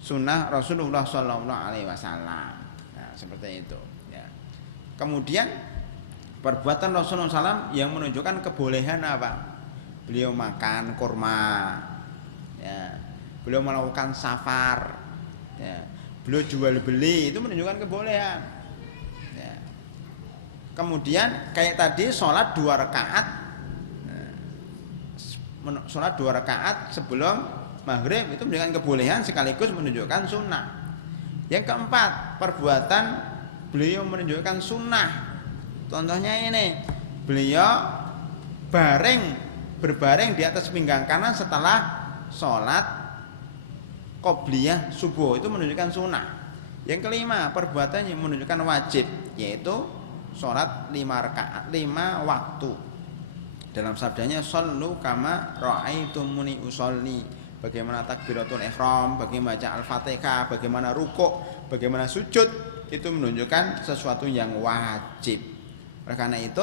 sunnah Rasulullah Shallallahu Alaihi Wasallam. Nah, seperti itu. Ya. Kemudian perbuatan Rasulullah SAW yang menunjukkan kebolehan apa? Beliau makan kurma, ya. Beliau melakukan safar, ya. Beliau jual beli, itu menunjukkan kebolehan. Ya. Kemudian kayak tadi sholat 2 rakaat. Sholat 2 rakaat sebelum maghrib itu menunjukkan kebolehan sekaligus menunjukkan sunnah. Yang keempat, perbuatan beliau menunjukkan sunnah. Contohnya ini, beliau berbaring di atas pinggang kanan setelah sholat qobliyah subuh, itu menunjukkan sunnah. Yang kelima, perbuatan yang menunjukkan wajib, yaitu sholat 5 rakaat 5 waktu. Dalam sabdanya, shollu kama ra'aitumuni usolli, bagaimana takbiratul ihram, bagaimana baca al-fatihah, bagaimana rukuk, bagaimana sujud, itu menunjukkan sesuatu yang wajib. Oleh karena itu,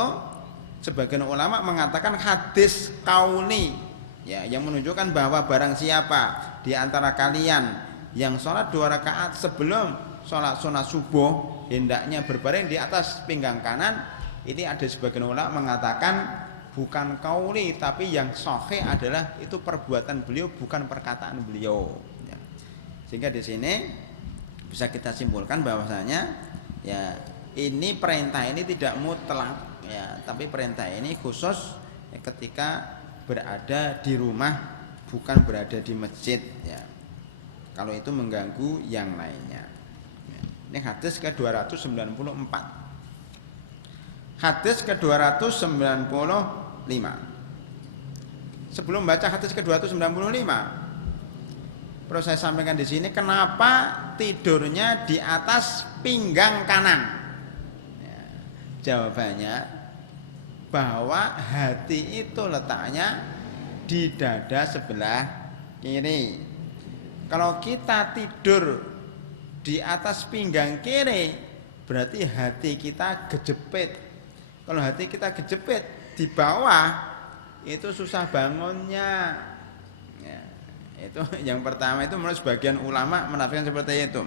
sebagian ulama mengatakan hadis qauli, ya, yang menunjukkan bahwa barang siapa di antara kalian yang sholat 2 rakaat sebelum sholat sunat subuh hendaknya berbaring di atas pinggang kanan, ini ada sebagian ulama mengatakan bukan kauli, tapi yang sahih adalah itu perbuatan beliau, bukan perkataan beliau. Ya. Sehingga di sini bisa kita simpulkan bahwasanya, ya, ini perintah ini tidak mutlak, ya, tapi perintah ini khusus, ya, ketika berada di rumah, bukan berada di masjid. Ya. Kalau itu mengganggu yang lainnya. Ya. Ini hadis ke-294. Hadis ke-295. Sebelum baca hadis ke-295, perlu saya sampaikan di sini kenapa tidurnya di atas pinggang kanan. Ya, jawabannya bahwa hati itu letaknya di dada sebelah kiri. Kalau kita tidur di atas pinggang kiri, berarti hati kita kejepit. Kalau hati kita kejepit di bawah, itu susah bangunnya. Ya, itu yang pertama, itu menurut sebagian ulama menafikan seperti itu.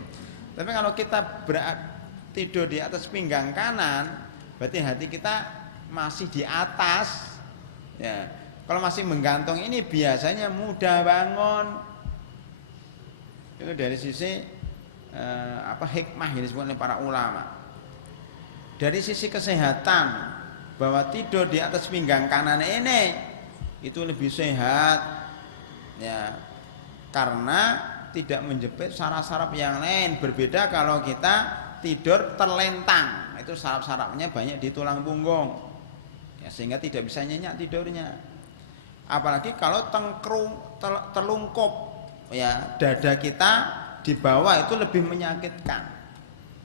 Tapi kalau kita tidur di atas pinggang kanan, berarti hati kita masih di atas. Ya, kalau masih menggantung ini biasanya mudah bangun. Itu dari sisi hikmah yang disebut oleh para ulama. Dari sisi kesehatan, bahwa tidur di atas pinggang kanan ini itu lebih sehat ya, karena tidak menjepit saraf-saraf yang lain. Berbeda kalau kita tidur terlentang, itu saraf-sarafnya banyak di tulang punggung ya, sehingga tidak bisa nyenyak tidurnya. Apalagi kalau terlungkup ya, dada kita di bawah itu lebih menyakitkan,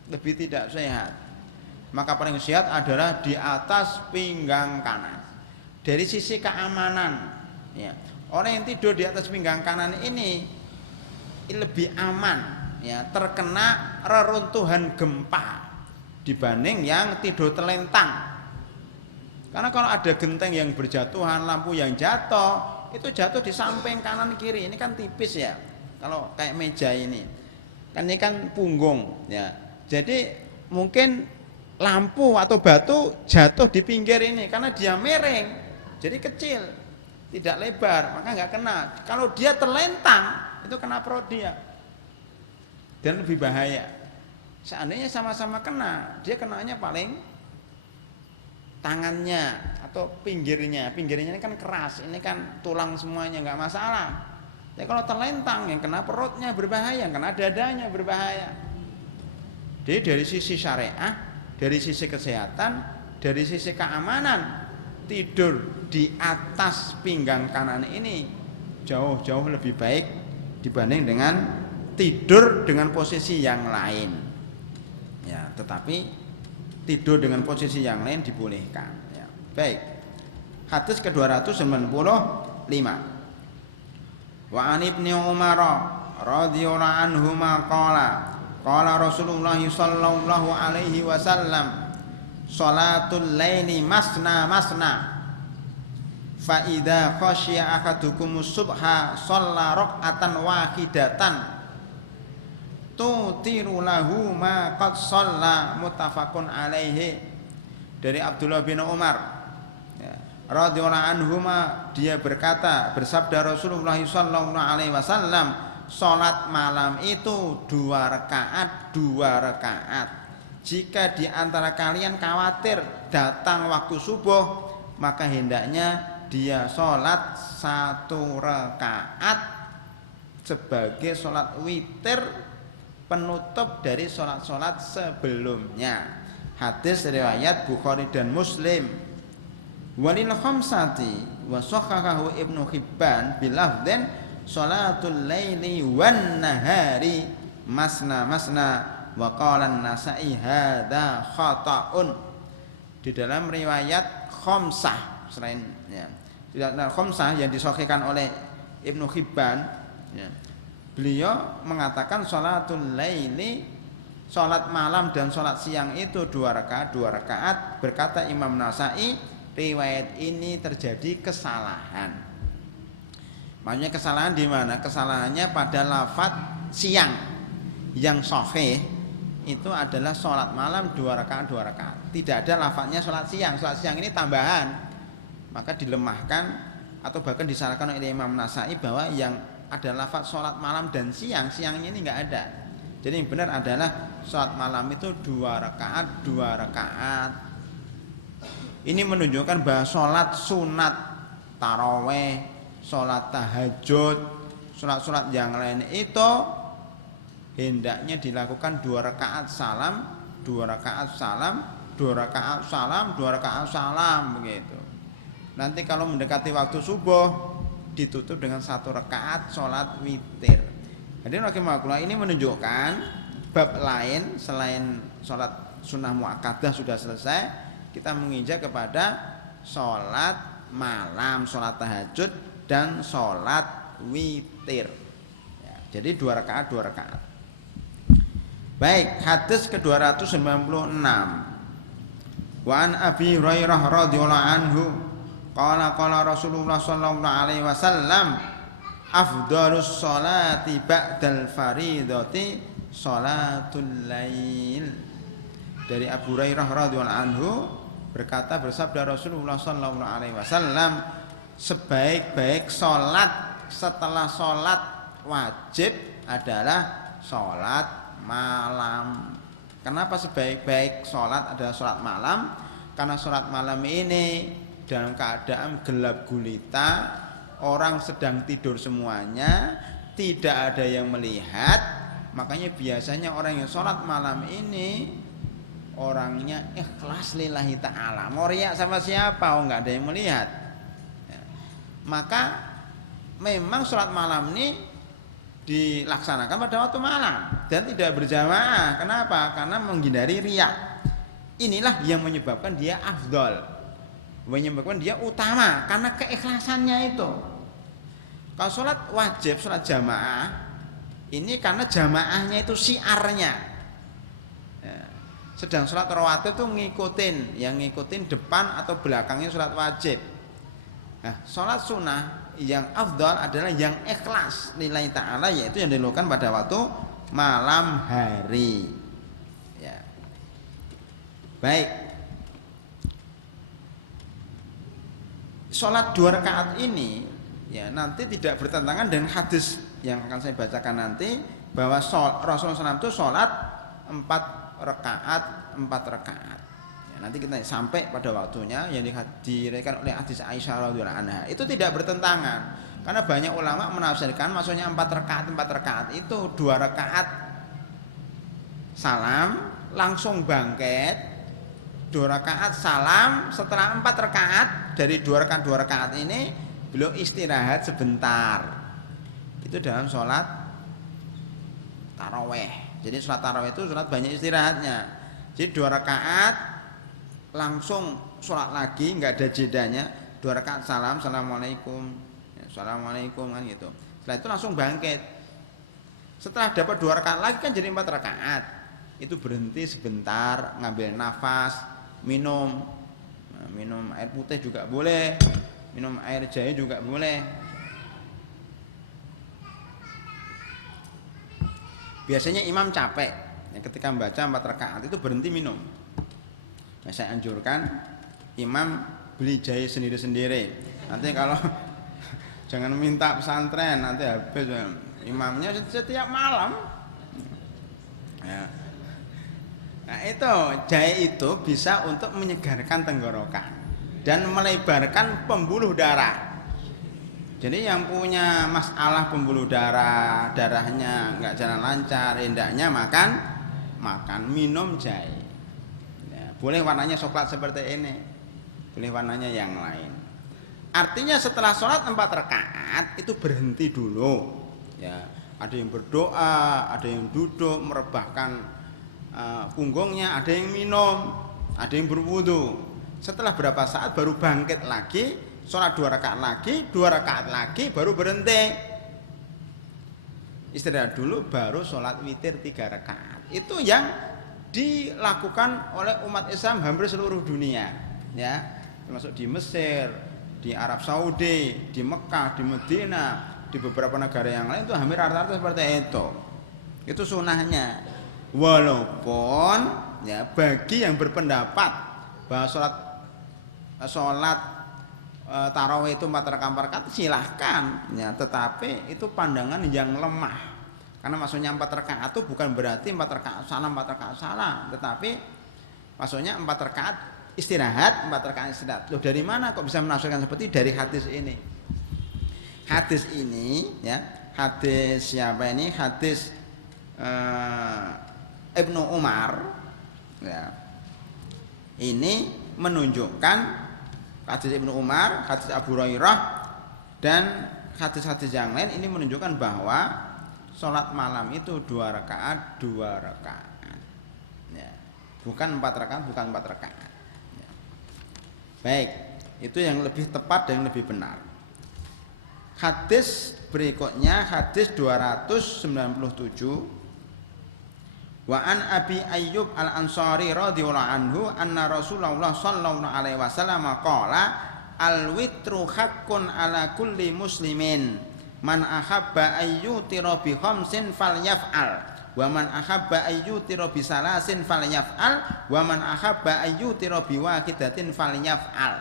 lebih tidak sehat. Maka paling sehat adalah di atas pinggang kanan. Dari sisi keamanan ya, orang yang tidur di atas pinggang kanan ini lebih aman ya, terkena reruntuhan gempa dibanding yang tidur terlentang. Karena kalau ada genteng yang berjatuhan, lampu yang jatuh, itu jatuh di samping kanan kiri. Ini kan tipis ya, kalau kayak meja ini kan, ini kan punggung ya, jadi mungkin lampu atau batu jatuh di pinggir ini karena dia miring, jadi kecil, tidak lebar, maka nggak kena. Kalau dia terlentang itu kena perut dia dan lebih bahaya. Seandainya sama-sama kena, dia kenanya paling tangannya atau pinggirnya. Pinggirnya ini kan keras, ini kan tulang semuanya, nggak masalah. Tapi kalau terlentang, yang kena perutnya berbahaya, yang kena dadanya berbahaya. Jadi dari sisi syariah, dari sisi kesehatan, dari sisi keamanan, tidur di atas pinggang kanan ini jauh-jauh lebih baik dibanding dengan tidur dengan posisi yang lain ya. Tetapi tidur dengan posisi yang lain dibolehkan ya. Baik, hadis ke-295. Wa an Ibnu Umar radhiyallahu anhuma qala Rasulullah sallallahu alaihi wasallam salatul laili masna fa idza khasyiya ahadukumus subha shalla rak'atan wahidatan tutiru lahu ma qad shalla, muttafaqun alaihi. Dari Abdullah bin Umar ya, radhiyallahu anhuma, dia berkata, bersabda Rasulullah sallallahu alaihi wasallam, salat malam itu 2 rakaat. Jika di antara kalian khawatir datang waktu subuh, maka hendaknya dia sholat 1 rakaat sebagai sholat witir penutup dari sholat-sholat sebelumnya. Hadis riwayat Bukhari dan Muslim. Walil khamsati wa shahhahahu Ibnu Hibban bilafdhin sholatul laili wan nahari masna wa qala an-Nasa'i hadza khata'un. Di dalam riwayat khamsah, selain ya, tidak khamsah yang disahihkan oleh Ibnu Hibban ya, beliau mengatakan sholatul laili, sholat malam dan sholat siang itu 2 rakaat. Berkata Imam Nasa'i, riwayat ini terjadi kesalahan. Maksudnya kesalahan di mana? Kesalahannya pada lafaz siang. Yang sahih itu adalah sholat malam 2 rakaat. Tidak ada lafaznya sholat siang. Sholat siang ini tambahan, maka dilemahkan atau bahkan disarankan oleh Imam Nasa'i bahwa yang ada lafaz sholat malam dan siangnya ini nggak ada. Jadi yang benar adalah sholat malam itu 2 rakaat. Ini menunjukkan bahwa sholat sunat taraweh, sholat tahajud, sholat yang lain itu hendaknya dilakukan 2 rakaat salam, 2 rakaat salam, 2 rakaat salam, 2 rakaat salam begitu. Nanti kalau mendekati waktu subuh ditutup dengan 1 rakaat sholat witir. Hadirin rahimakumullah, ini menunjukkan bab lain selain sholat sunnah muakkadah sudah selesai, kita menginjak kepada sholat malam, sholat tahajud dan sholat witir ya, jadi 2 rakaat. Baik, hadis ke-296. Wa an Abi Hurairah radhiyallahu anhu qala Rasulullah sallallahu alaihi wasallam afdhalus sholati ba'dal faridati sholatul lail. Dari Abu Hurairah radhiyallahu anhu berkata, bersabda Rasulullah sallallahu alaihi wasallam, sebaik-baik sholat setelah sholat wajib adalah sholat malam. Kenapa sebaik-baik sholat adalah sholat malam? Karena sholat malam ini dalam keadaan gelap gulita, orang sedang tidur semuanya, tidak ada yang melihat. Makanya biasanya orang yang sholat malam ini orangnya ikhlas lillahi ta'ala, mau riak sama siapa, nggak ada yang melihat. Maka memang sholat malam ini dilaksanakan pada waktu malam dan tidak berjamaah. Kenapa? Karena menghindari riak. Inilah yang menyebabkan dia afdol, menyebabkan dia utama karena keikhlasannya itu. Kalau sholat wajib, sholat jamaah ini karena jamaahnya itu syiarnya. Sedang sholat rawatib itu ngikutin, yang ngikutin depan atau belakangnya sholat wajib. Nah, sholat sunnah yang afdal adalah yang ikhlas lillahi ta'ala, yaitu yang dilakukan pada waktu malam hari. Ya. Baik. Sholat 2 rakaat ini ya nanti tidak bertentangan dengan hadis yang akan saya bacakan nanti, bahwa Rasulullah SAW itu sholat 4 rakaat. Ya, nanti kita sampai pada waktunya yang diriwayatkan oleh hadis Aisyah radhiyallahu anha. Itu tidak bertentangan karena banyak ulama menafsirkan maksudnya 4 rakaat itu 2 rakaat salam langsung bangkit, 2 rakaat salam, setelah 4 rakaat dari 2 rakaat ini beliau istirahat sebentar. Itu dalam sholat taraweh. Jadi sholat tarawih itu sholat banyak istirahatnya. Jadi 2 rakaat langsung sholat lagi, nggak ada jedanya. 2 rakaat salam, assalamualaikum, ya, assalamualaikum kan gitu. Setelah itu langsung bangkit. Setelah dapat 2 rakaat lagi kan jadi 4 rakaat. Itu berhenti sebentar, ngambil nafas, minum, minum air putih juga boleh, minum air jahe juga boleh. Biasanya imam capek ya, ketika membaca 4 rakaat itu berhenti minum. Nah, saya anjurkan imam beli jahe sendiri-sendiri. Nanti kalau jangan minta pesantren, nanti habis imamnya setiap malam. Ya. Nah, itu jahe itu bisa untuk menyegarkan tenggorokan dan melebarkan pembuluh darah. Jadi yang punya masalah pembuluh darah, darahnya nggak jalan lancar, hendaknya makan minum jahe. Ya, boleh warnanya coklat seperti ini, boleh warnanya yang lain. Artinya setelah sholat 4 rakaat itu berhenti dulu. Ya, ada yang berdoa, ada yang duduk merebahkan punggungnya, ada yang minum, ada yang berwudu. Setelah berapa saat baru bangkit lagi. Sholat 2 rakaat lagi, baru berhenti. Istirahat dulu, baru sholat witir 3 rakaat. Itu yang dilakukan oleh umat Islam hampir seluruh dunia, ya, termasuk di Mesir, di Arab Saudi, di Mekah, di Medina, di beberapa negara yang lain itu hampir rata-rata seperti itu. Itu sunnahnya. Walaupun ya bagi yang berpendapat bahwa sholat tarawih itu 4 rakaat silahkan ya, tetapi itu pandangan yang lemah karena maksudnya 4 rakaat itu bukan berarti 4 rakaat salam 4 rakaat salam, tetapi maksudnya 4 rakaat istirahat, 4 rakaat istirahat. Loh, dari mana kok bisa menafsirkan seperti dari hadis ini? Hadis ini ya, hadis siapa ini? Hadis Ibnu Umar ya. Ini menunjukkan hadis Ibnu Umar, hadis Abu Hurairah dan hadis-hadis yang lain ini menunjukkan bahwa sholat malam itu 2 rakaat ya. Bukan 4 rakaat ya. Baik, itu yang lebih tepat dan yang lebih benar. Hadis berikutnya hadis 297. Wa an Abi Ayyub Al-Ansari radhiyallahu anhu anna Rasulullah sallallahu alaihi wasallam qala al-witru haqqun ala kulli muslimin man ahabba ayyutira bi khamsin falyaf'al wa man ahabba ayyutira bi salasin falyaf'al wa man ahabba ayyutira bi wahidatin falyaf'al.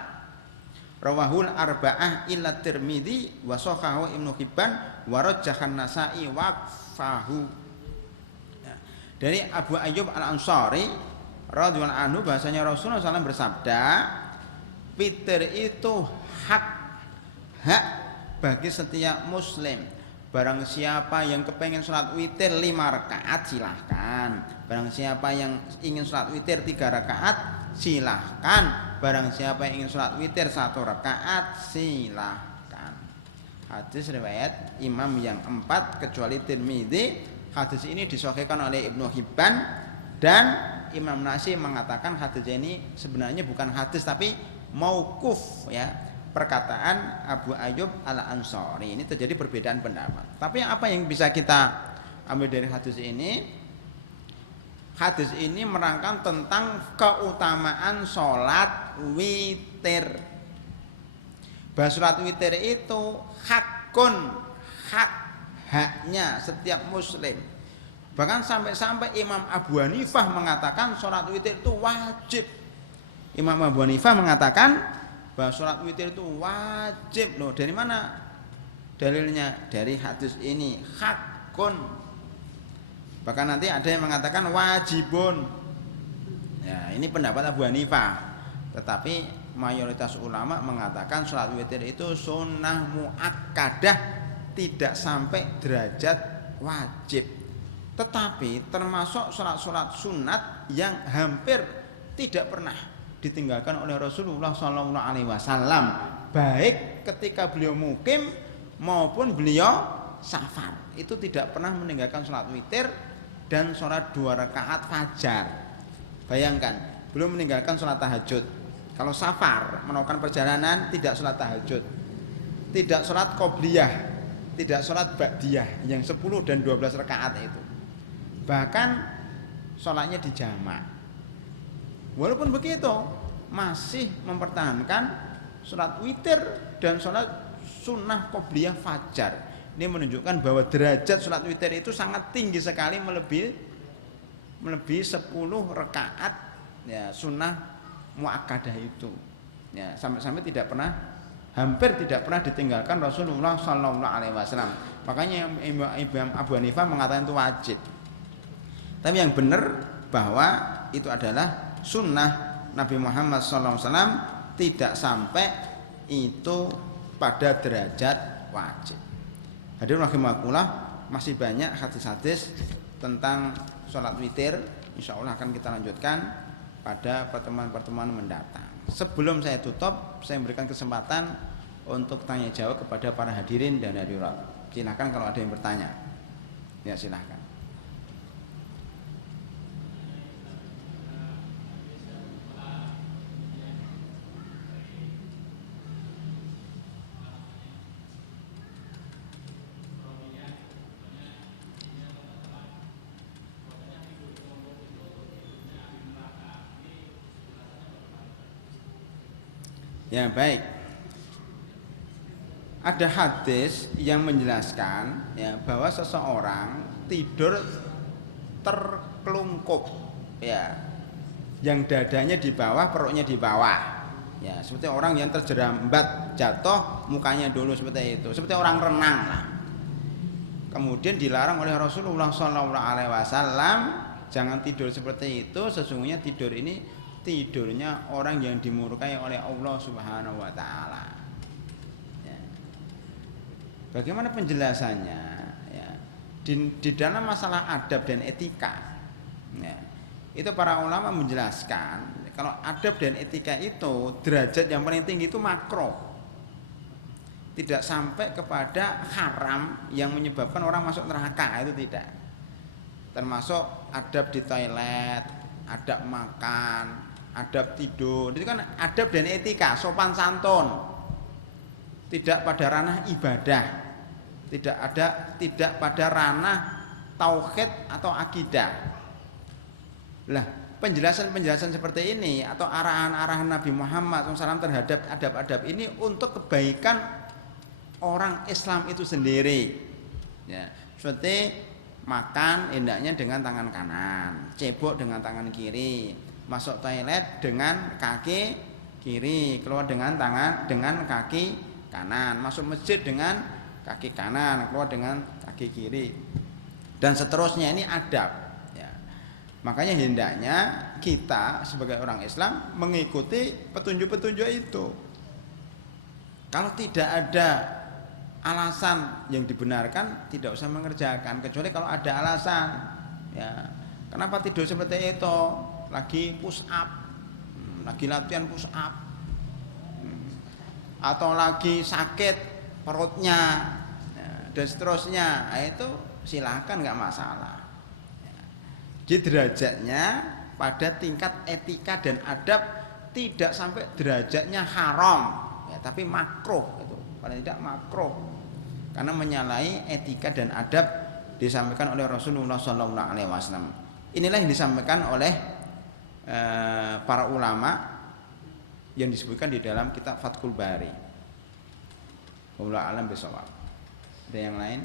Rawahul arba'ah illa Tirmidzi wa sahahu Ibnu Hibban wa rajjahan Nasa'i waqfahu. Dari Abu Ayyub Al-Ansari radhiyallahu anhu bahasanya Rasulullah SAW bersabda, witir itu hak bagi setiap muslim. Barang siapa yang kepengen sholat witir 5 rakaat silahkan. Barang siapa yang ingin sholat witir 3 rakaat silahkan. Barang siapa yang ingin sholat witir 1 rakaat silahkan. Hadis riwayat imam yang 4 kecuali Tirmidzi. Hadis ini disahihkan oleh Ibnu Hibban dan Imam Nasai mengatakan hadis ini sebenarnya bukan hadis tapi mauquf, ya, perkataan Abu Ayyub Al-Ansari. Ini terjadi perbedaan pendapat. Tapi apa yang bisa kita ambil dari hadis ini? Hadis ini merangkan tentang keutamaan sholat witir. Bahwa sholat witir itu haknya setiap muslim. Bahkan sampai-sampai Imam Abu Hanifah mengatakan sholat witir itu wajib. Imam Abu Hanifah mengatakan bahwa sholat witir itu wajib. Loh, dari mana dalilnya? Dari hadis ini, hakun. Bahkan nanti ada yang mengatakan wajibun. Ya, ini pendapat Abu Hanifah. Tetapi mayoritas ulama mengatakan sholat witir itu sunnah muakkadah, tidak sampai derajat wajib. Tetapi termasuk sholat-sholat sunat yang hampir tidak pernah ditinggalkan oleh Rasulullah SAW, baik ketika beliau mukim maupun beliau safar. Itu tidak pernah meninggalkan sholat witir dan sholat 2 rakaat fajar. Bayangkan, beliau meninggalkan sholat tahajud. Kalau safar melakukan perjalanan tidak sholat tahajud, tidak sholat qobliyah, tidak sholat ba'diyah yang 10 dan 12 rakaat itu. Bahkan sholatnya dijamak. Walaupun begitu masih mempertahankan sholat witir dan sholat sunnah qobliyah fajar. Ini menunjukkan bahwa derajat sholat witir itu sangat tinggi sekali, melebihi 10 rakaat, ya, sunnah muakkadah itu. Ya, sampai-sampai hampir tidak pernah ditinggalkan Rasulullah SAW. Makanya Imam Abu Hanifah mengatakan itu wajib. Tapi yang benar bahwa itu adalah sunnah Nabi Muhammad SAW, tidak sampai itu pada derajat wajib. Hadirin rahimakumullah, masih banyak hadis-hadis tentang sholat witir. Insya Allah akan kita lanjutkan pada pertemuan-pertemuan mendatang. Sebelum saya tutup, saya memberikan kesempatan untuk tanya jawab kepada para hadirin dan hadirat. Silahkan kalau ada yang bertanya. Ya, silahkan. Ya, baik. Ada hadis yang menjelaskan, ya, bahwa seseorang tidur terkelungkup, ya, yang dadanya di bawah, perutnya di bawah, ya, seperti orang yang terjerambat jatuh, mukanya dulu seperti itu, seperti orang renang lah. Kemudian dilarang oleh Rasulullah SAW, jangan tidur seperti itu. Sesungguhnya tidur ini tidurnya orang yang dimurkai oleh Allah Subhanahu wa Ta'ala. Ya. Bagaimana penjelasannya? Ya. Di dalam masalah adab dan etika, ya, itu para ulama menjelaskan kalau adab dan etika itu derajat yang paling tinggi itu makro, tidak sampai kepada haram yang menyebabkan orang masuk neraka, itu tidak. Termasuk adab di toilet, adab makan, adab tidur, itu kan adab dan etika, sopan santun, tidak pada ranah ibadah, tidak pada ranah tauhid atau akidah. Lah, penjelasan seperti ini atau arahan-arahan Nabi Muhammad SAW terhadap adab-adab ini untuk kebaikan orang Islam itu sendiri. Ya, seperti makan hendaknya dengan tangan kanan, cebok dengan tangan kiri, masuk toilet dengan kaki kiri, keluar dengan kaki kanan, masuk masjid dengan kaki kanan, keluar dengan kaki kiri, dan seterusnya. Ini adab, ya. Makanya hendaknya kita sebagai orang Islam mengikuti petunjuk-petunjuk itu. Kalau tidak ada alasan yang dibenarkan, tidak usah mengerjakan, kecuali kalau ada alasan. Ya, kenapa tidur seperti itu? Lagi push up, lagi latihan push up, atau lagi sakit perutnya, ya, dan seterusnya. Nah, itu silahkan, nggak masalah. Ya. Jadi derajatnya pada tingkat etika dan adab tidak sampai derajatnya haram, ya, tapi makruh itu, paling tidak makruh, karena menyalahi etika dan adab disampaikan oleh Rasulullah SAW. Inilah yang disampaikan oleh para ulama yang disebutkan di dalam kitab Fathul Bari. Wallahu a'lam bishawab. Ada yang lain?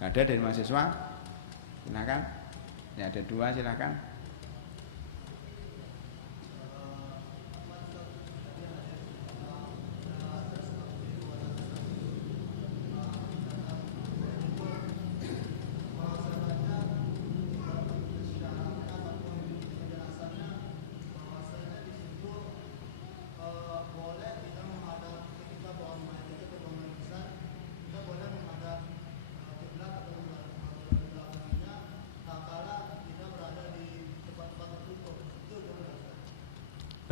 Ada dari mahasiswa? Silakan. Ya, ada dua, silakan.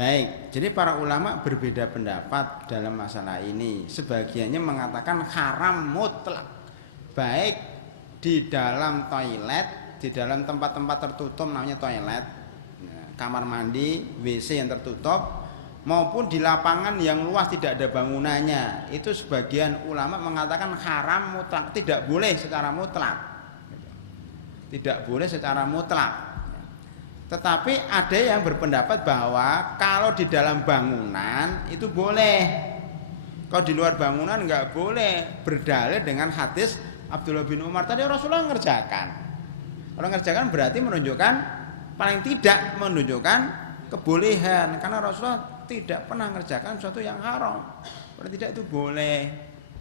Baik, jadi para ulama berbeda pendapat dalam masalah ini. Sebagiannya mengatakan haram mutlak, baik di dalam toilet, di dalam tempat-tempat tertutup namanya toilet, kamar mandi, WC yang tertutup, maupun di lapangan yang luas tidak ada bangunannya. Itu sebagian ulama mengatakan haram mutlak, tidak boleh secara mutlak, tidak boleh secara mutlak. Tetapi ada yang berpendapat bahwa kalau di dalam bangunan itu boleh, kalau di luar bangunan nggak boleh, berdalil dengan hadis Abdullah bin Umar tadi. Rasulullah mengerjakan. Kalau mengerjakan berarti menunjukkan, paling tidak menunjukkan kebolehan, karena Rasulullah tidak pernah mengerjakan sesuatu yang haram. Paling tidak itu boleh.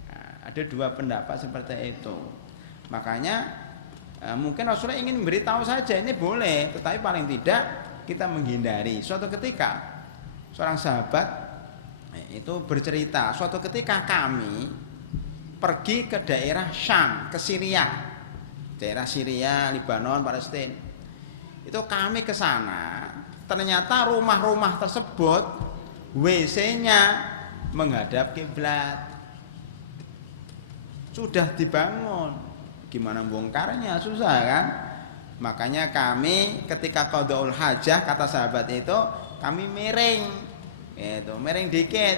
Nah, ada dua pendapat seperti itu. Makanya mungkin Rasulullah ingin memberitahu saja ini boleh, tetapi paling tidak kita menghindari. Suatu ketika seorang sahabat itu bercerita, suatu ketika kami pergi ke daerah Syam, ke Syria, daerah Syria, Lebanon, Palestina. Itu kami ke sana, ternyata rumah-rumah tersebut WC-nya menghadap kiblat. Sudah dibangun, gimana bongkarnya, susah kan? Makanya kami ketika qadaul hajah, kata sahabat itu, kami miring, itu miring dikit,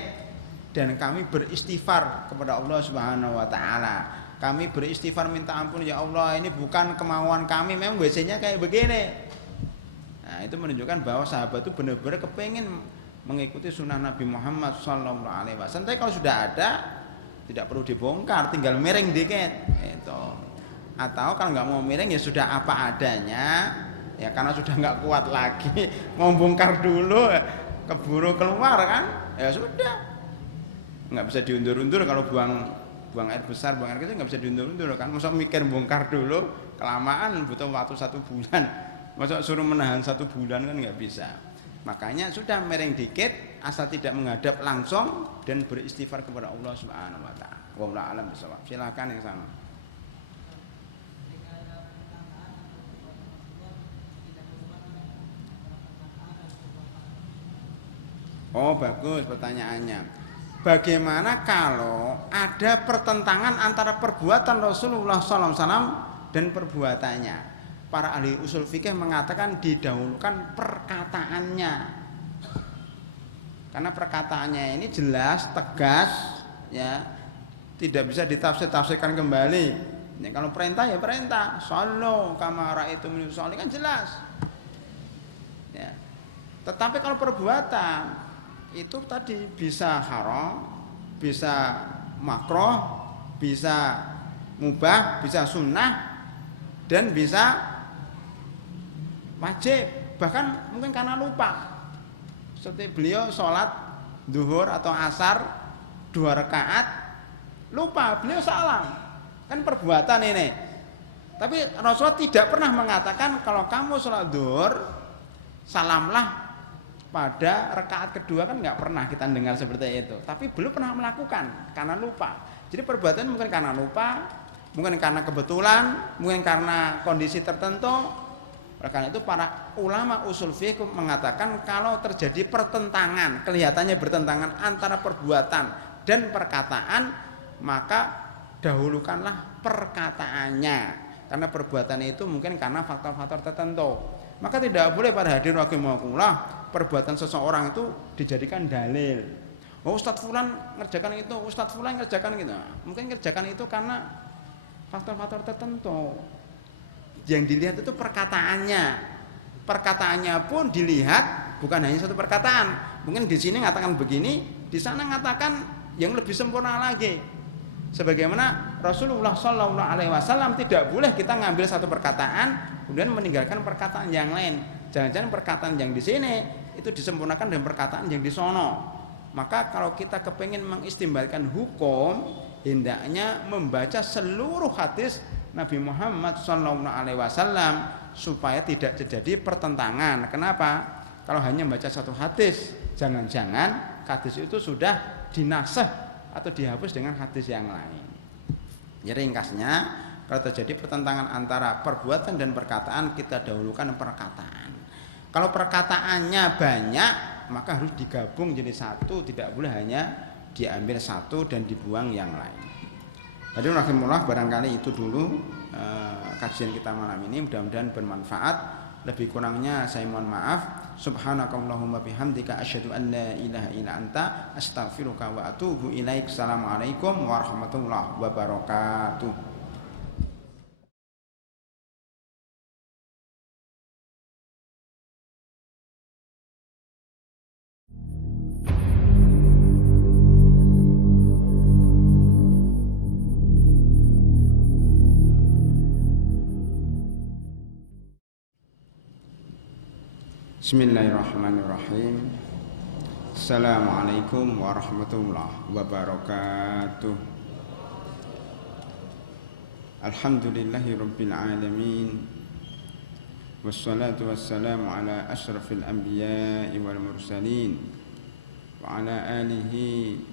dan kami beristighfar kepada Allah Subhanahu Wa Taala. Kami beristighfar minta ampun, ya Allah, ini bukan kemauan kami, memang WC-nya kayak begini. Nah, itu menunjukkan bahwa sahabat itu benar-benar kepengen mengikuti sunnah Nabi Muhammad SAW. Tapi kalau sudah ada, tidak perlu dibongkar, tinggal miring dikit, itu. Atau kalau nggak mau miring ya sudah apa adanya, ya karena sudah nggak kuat lagi mau bongkar dulu, keburu keluar kan, ya sudah, nggak bisa diundur-undur. Kalau buang air besar, buang air kecil nggak bisa diundur-undur kan. Masa mikir bongkar dulu, kelamaan butuh waktu 1 bulan, masa suruh menahan 1 bulan kan nggak bisa. Makanya sudah miring dikit, asal tidak menghadap langsung, dan beristighfar kepada Allah Subhanahu Wa Taala. Wallahu a'lam bishawab. Silakan yang sama. Oh, bagus pertanyaannya. Bagaimana kalau ada pertentangan antara perbuatan Rasulullah SAW dan perbuatannya? Para ahli usul fikih mengatakan didahulukan perkataannya, karena perkataannya ini jelas, tegas, ya, tidak bisa ditafsir-tafsirkan kembali. Ya, kalau perintah ya perintah, shallu kama ra'aitumuni usolli, kan jelas. Ya. Tetapi kalau perbuatan itu tadi bisa haram, bisa makruh, bisa mubah, bisa sunnah, dan bisa wajib, bahkan mungkin karena lupa. Seperti beliau sholat zuhur atau asar 2 rakaat, lupa, beliau salah, kan perbuatan ini. Tapi Rasulullah tidak pernah mengatakan kalau kamu sholat zuhur salamlah pada rakaat kedua, kan nggak pernah kita dengar seperti itu. Tapi belum pernah melakukan karena lupa. Jadi perbuatan mungkin karena lupa, mungkin karena kebetulan, mungkin karena kondisi tertentu. Oleh karena itu para ulama usul fiqh mengatakan kalau terjadi pertentangan, kelihatannya bertentangan antara perbuatan dan perkataan, maka dahulukanlah perkataannya. Karena perbuatan itu mungkin karena faktor-faktor tertentu. Maka tidak boleh pada hadirin rahimakumullah perbuatan seseorang itu dijadikan dalil. Oh, Ustadz Fulan ngerjakan itu, Ustadz Fulan ngerjakan gitu. Mungkin ngerjakan itu karena faktor-faktor tertentu. Yang dilihat itu perkataannya. Perkataannya pun dilihat bukan hanya satu perkataan. Mungkin di sini mengatakan begini, di sana mengatakan yang lebih sempurna lagi. Sebagaimana Rasulullah SAW tidak boleh kita ngambil satu perkataan kemudian meninggalkan perkataan yang lain. Jangan-jangan perkataan yang di sini itu disempurnakan dengan perkataan yang di sono. Maka kalau kita kepingin mengistimbalkan hukum, hendaknya membaca seluruh hadis Nabi Muhammad SAW supaya tidak terjadi pertentangan. Kenapa? Kalau hanya membaca satu hadis, jangan-jangan hadis itu sudah dinasah atau dihapus dengan hadis yang lain. Jadi ringkasnya, kalau terjadi pertentangan antara perbuatan dan perkataan, kita dahulukan perkataan. Kalau perkataannya banyak, maka harus digabung jadi satu, tidak boleh hanya diambil satu dan dibuang yang lain. Hadirin rahimahullah, barangkali itu dulu kajian kita malam ini, mudah-mudahan bermanfaat. Lebih kurangnya saya mohon maaf. Subhanakallahumma bihamdika asyhadu an la ilaha illa anta astaghfiruka wa atubu ilaik. Assalamualaikum warahmatullahi wabarakatuh. Bismillahirrahmanirrahim. Assalamualaikum warahmatullahi wabarakatuh. Alhamdulillahi rabbil alamin. Wassalatu wassalamu ala asyrafil anbiya'i wal mursalin wa ala alihi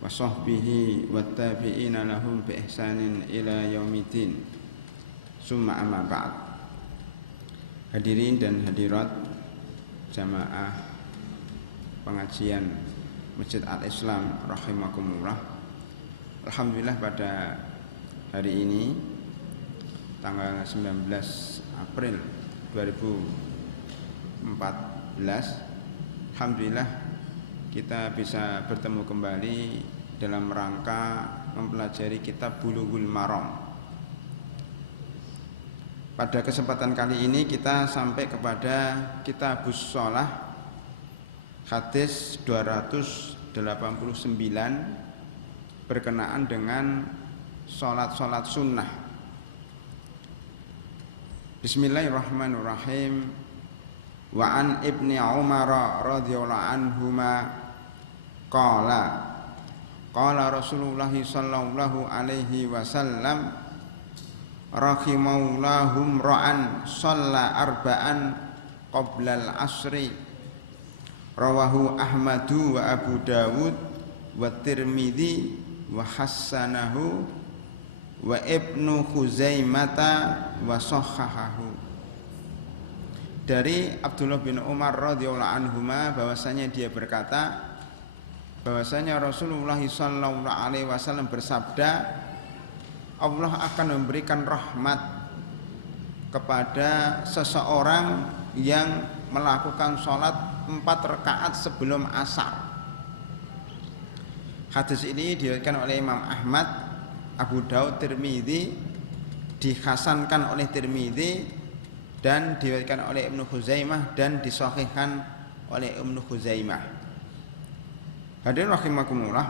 wa sahbihi wat tabi'ina lahum bi ihsanin ila yaumiddin. Summa amma ba'd. Hadirin dan hadirat jamaah pengajian Masjid Al-Islam rahimakumullah. Alhamdulillah pada hari ini tanggal 19 April 2014, alhamdulillah kita bisa bertemu kembali dalam rangka mempelajari kitab Bulughul Maram. Pada kesempatan kali ini kita sampai kepada Kitabus Shalah hadis 289 berkenaan dengan sholat-sholat sunnah. Bismillahirrahmanirrahim. Wa an Ibni Umar radhiyallahu anhuma qala qala Rasulullah sallallahu alaihi wasallam rahimahullahu ra'an shalla arba'an qoblal asri. Rawahu Ahmadu wa Abu Dawud wa Tirmidzi wa hassanahu wa Ibnu Khuzaimata wa sahhahahu. Dari Abdullah bin Umar radhiyallahu anhuma bahwasanya dia berkata bahwasanya Rasulullah sallallahu alaihi wasallam bersabda, Allah akan memberikan rahmat kepada seseorang yang melakukan sholat 4 rakaat sebelum asar. Hadis ini diriwayatkan oleh Imam Ahmad, Abu Daud, Tirmidzi, dihasankan oleh Tirmidzi dan diriwayatkan oleh Ibnu Khuzaimah dan disahihkan oleh Ibnu Khuzaimah. Hadirin rahimakumullah,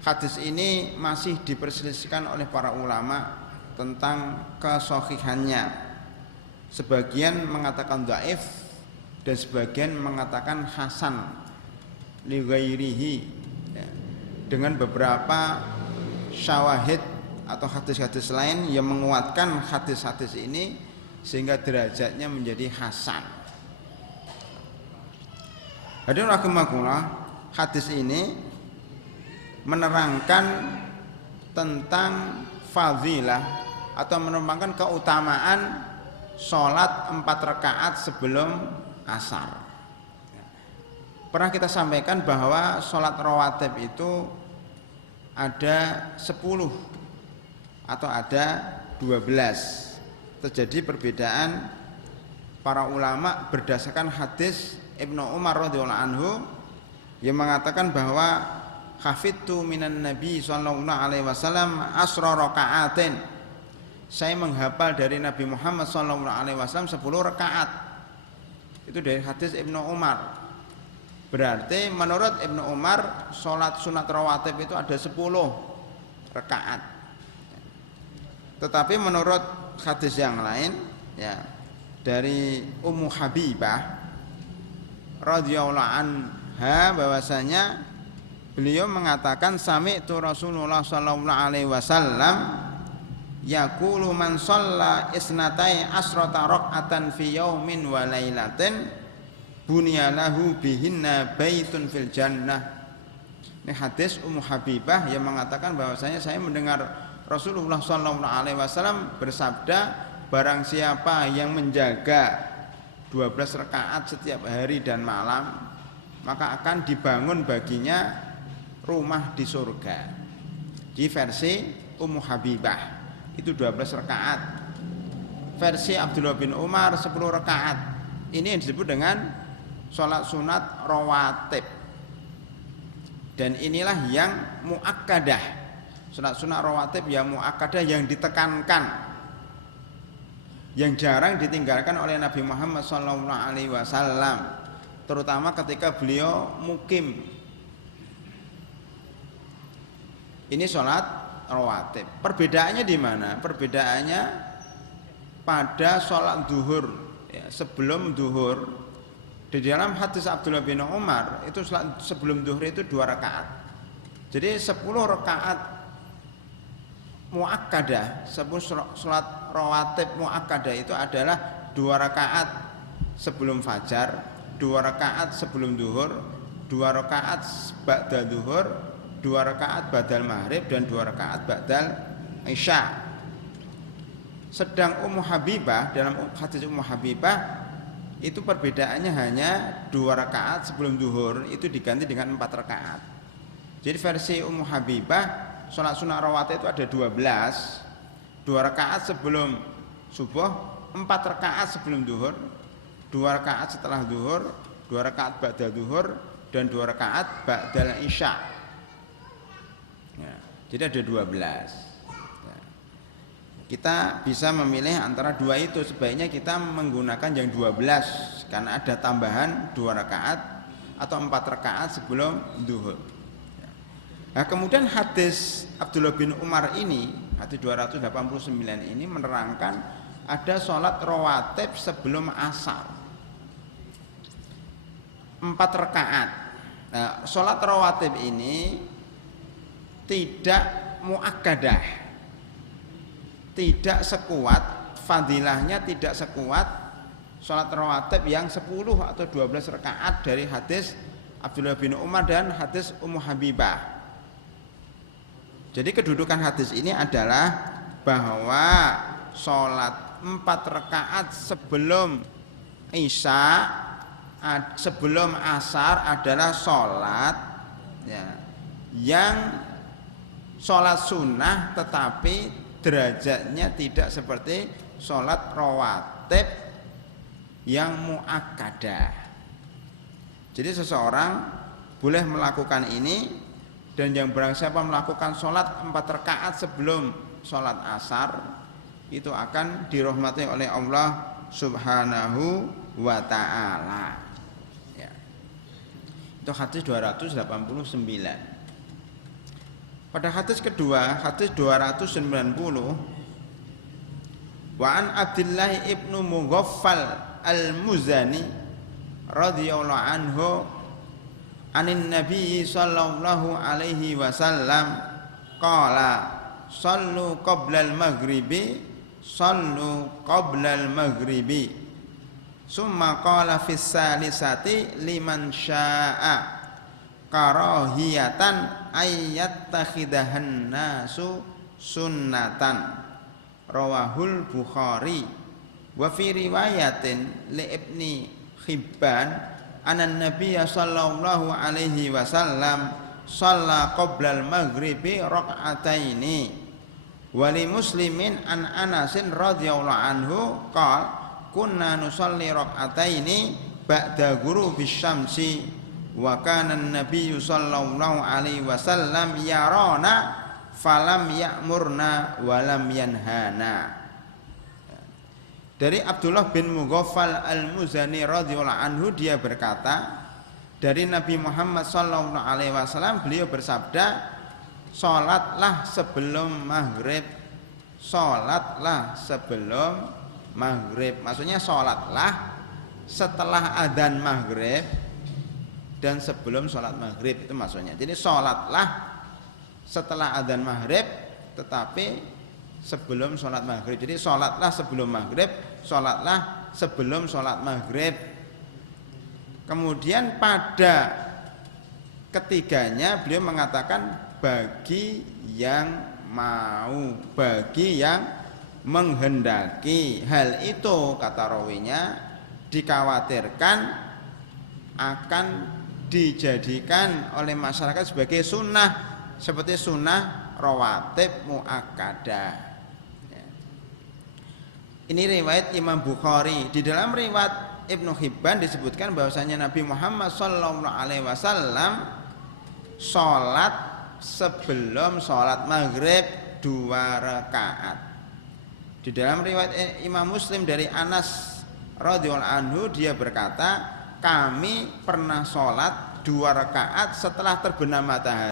hadis ini masih diperselisihkan oleh para ulama tentang kesahihannya. Sebagian mengatakan dhaif dan sebagian mengatakan hasan li ghairihi, dengan beberapa syawahid atau hadis-hadis lain yang menguatkan hadis-hadis ini sehingga derajatnya menjadi hasan. Hadirin rahimakumullah, hadis ini menerangkan tentang fadilah atau menerangkan keutamaan sholat 4 rakaat sebelum asar. Pernah kita sampaikan bahwa sholat rawatib itu ada 10 atau ada 12. Terjadi perbedaan para ulama berdasarkan hadis Ibnu Umar radhiyallahu anhu yang mengatakan bahwa hafidtu minan nabi sallallahu alaihi wasallam asra rakaatin. Saya menghafal dari Nabi Muhammad sallallahu alaihi wasallam 10 rakaat. Itu dari hadis Ibnu Umar. Berarti menurut Ibnu Umar sholat sunat rawatib itu ada 10 rakaat. Tetapi menurut hadis yang lain ya dari Ummu Habibah radhiyallahu anha bahwasanya beliau mengatakan sami'tu Rasulullah sallallahu alaihi wasallam yaqulu man shalla isnatai asrata raq'atan fi yaumin wa lailatin bunyalahu bihinna baitun fil jannah. Ini hadis Ummu Habibah yang mengatakan bahwasanya saya mendengar Rasulullah sallallahu alaihi wasallam bersabda, barang siapa yang menjaga 12 rakaat setiap hari dan malam, maka akan dibangun baginya rumah di surga. Di versi Ummu Habibah itu 12 rakaat. Versi Abdullah bin Umar 10 rakaat. Ini yang disebut dengan sholat sunat rawatib. Dan inilah yang muakkadah. Sholat sunat rawatib yang muakkadah, yang ditekankan, yang jarang ditinggalkan oleh Nabi Muhammad SAW, terutama ketika beliau mukim. Ini sholat rawatib. Perbedaannya di mana? Perbedaannya pada sholat duhur ya, sebelum duhur. Di dalam hadis Abdullah bin Umar itu sebelum duhur itu 2 rakaat. Jadi 10 rakaat muakkadah, 10 sholat rawatib muakkadah itu adalah 2 rakaat sebelum fajar, 2 rakaat sebelum duhur, 2 rakaat ba'da duhur, 2 rakaat ba'dal maghrib, dan 2 rakaat ba'dal isya. Sedang Ummu Habibah, dalam hadis Ummu Habibah itu perbedaannya hanya 2 rakaat sebelum duhur itu diganti dengan 4 rakaat. Jadi versi Ummu Habibah sholat sunat rawatib itu ada 12, 2 rakaat sebelum subuh, 4 rakaat sebelum duhur, 2 rakaat setelah duhur, 2 rakaat ba'da duhur, dan 2 rakaat ba'dal isya ya, jadi ada 12. Kita bisa memilih antara 2 itu. Sebaiknya kita menggunakan yang 12 karena ada tambahan 2 rakaat atau 4 rakaat sebelum duhur. Nah, kemudian hadis Abdullah bin Umar ini, hadis 289 ini menerangkan ada sholat rawatib sebelum asar 4 rakaat. Nah, sholat rawatib ini tidak muakkadah, tidak sekuat, fadilahnya tidak sekuat sholat rawatib yang 10 atau 12 rakaat dari hadis Abdullah bin Umar dan hadis Ummu Habibah. Jadi kedudukan hadis ini adalah bahwa sholat 4 rakaat sebelum isya, sebelum asar adalah sholat ya, yang sholat sunnah tetapi derajatnya tidak seperti sholat rawatib yang muakkadah. Jadi seseorang boleh melakukan ini, dan yang barang siapa melakukan sholat 4 rakaat sebelum sholat asar itu akan dirahmati oleh Allah Subhanahu wa ta'ala ya. Itu hadis 289. Pada hadis kedua, hadis 290, wa an Abdullah ibnu Mughaffal al-Muzani radhiyallahu anhu anin Nabi sallallahu alaihi wasallam qala sallu qoblal maghribi sallu qoblal maghribi summa qala fis salisati liman syaa karahiyatan ayyattakhidahan nasu sunnatan rawahul Bukhari wa fi riwayatin li Ibni Hibban anan nabiyya sallallahu alaihi wasallam shalla qoblal maghribi raka'ataini wali muslimin an Anasin radhiyallahu anhu qala kunna nusalli raka'ataini ba'da ghurubis syamsi wa kana an-nabiyyu sallallahu alaihi wasallam yarana falam ya'murna wa lam yanhana. Dari Abdullah bin Mughaffal al-Muzani radhiyallahu anhu dia berkata dari Nabi Muhammad sallallahu alaihi wasallam beliau bersabda, salatlah sebelum maghrib, salatlah sebelum maghrib. Maksudnya salatlah setelah adzan maghrib dan sebelum salat maghrib, itu maksudnya. Jadi salatlah setelah adzan maghrib tetapi sebelum salat maghrib. Jadi salatlah sebelum maghrib, salatlah sebelum salat maghrib. Kemudian pada ketiganya beliau mengatakan bagi yang mau, bagi yang menghendaki. Hal itu kata rawinya dikhawatirkan akan dijadikan oleh masyarakat sebagai sunnah, seperti sunnah rawatib muakkadah. Ini riwayat Imam Bukhari. Di dalam riwayat Ibnu Hibban disebutkan bahwasanya Nabi Muhammad sallallahu alaihi wasallam salat sebelum salat maghrib 2 rakaat. Di dalam riwayat Imam Muslim dari Anas radhiyallahu anhu dia berkata, kami pernah salat 2 rakaat setelah terbenam matahari.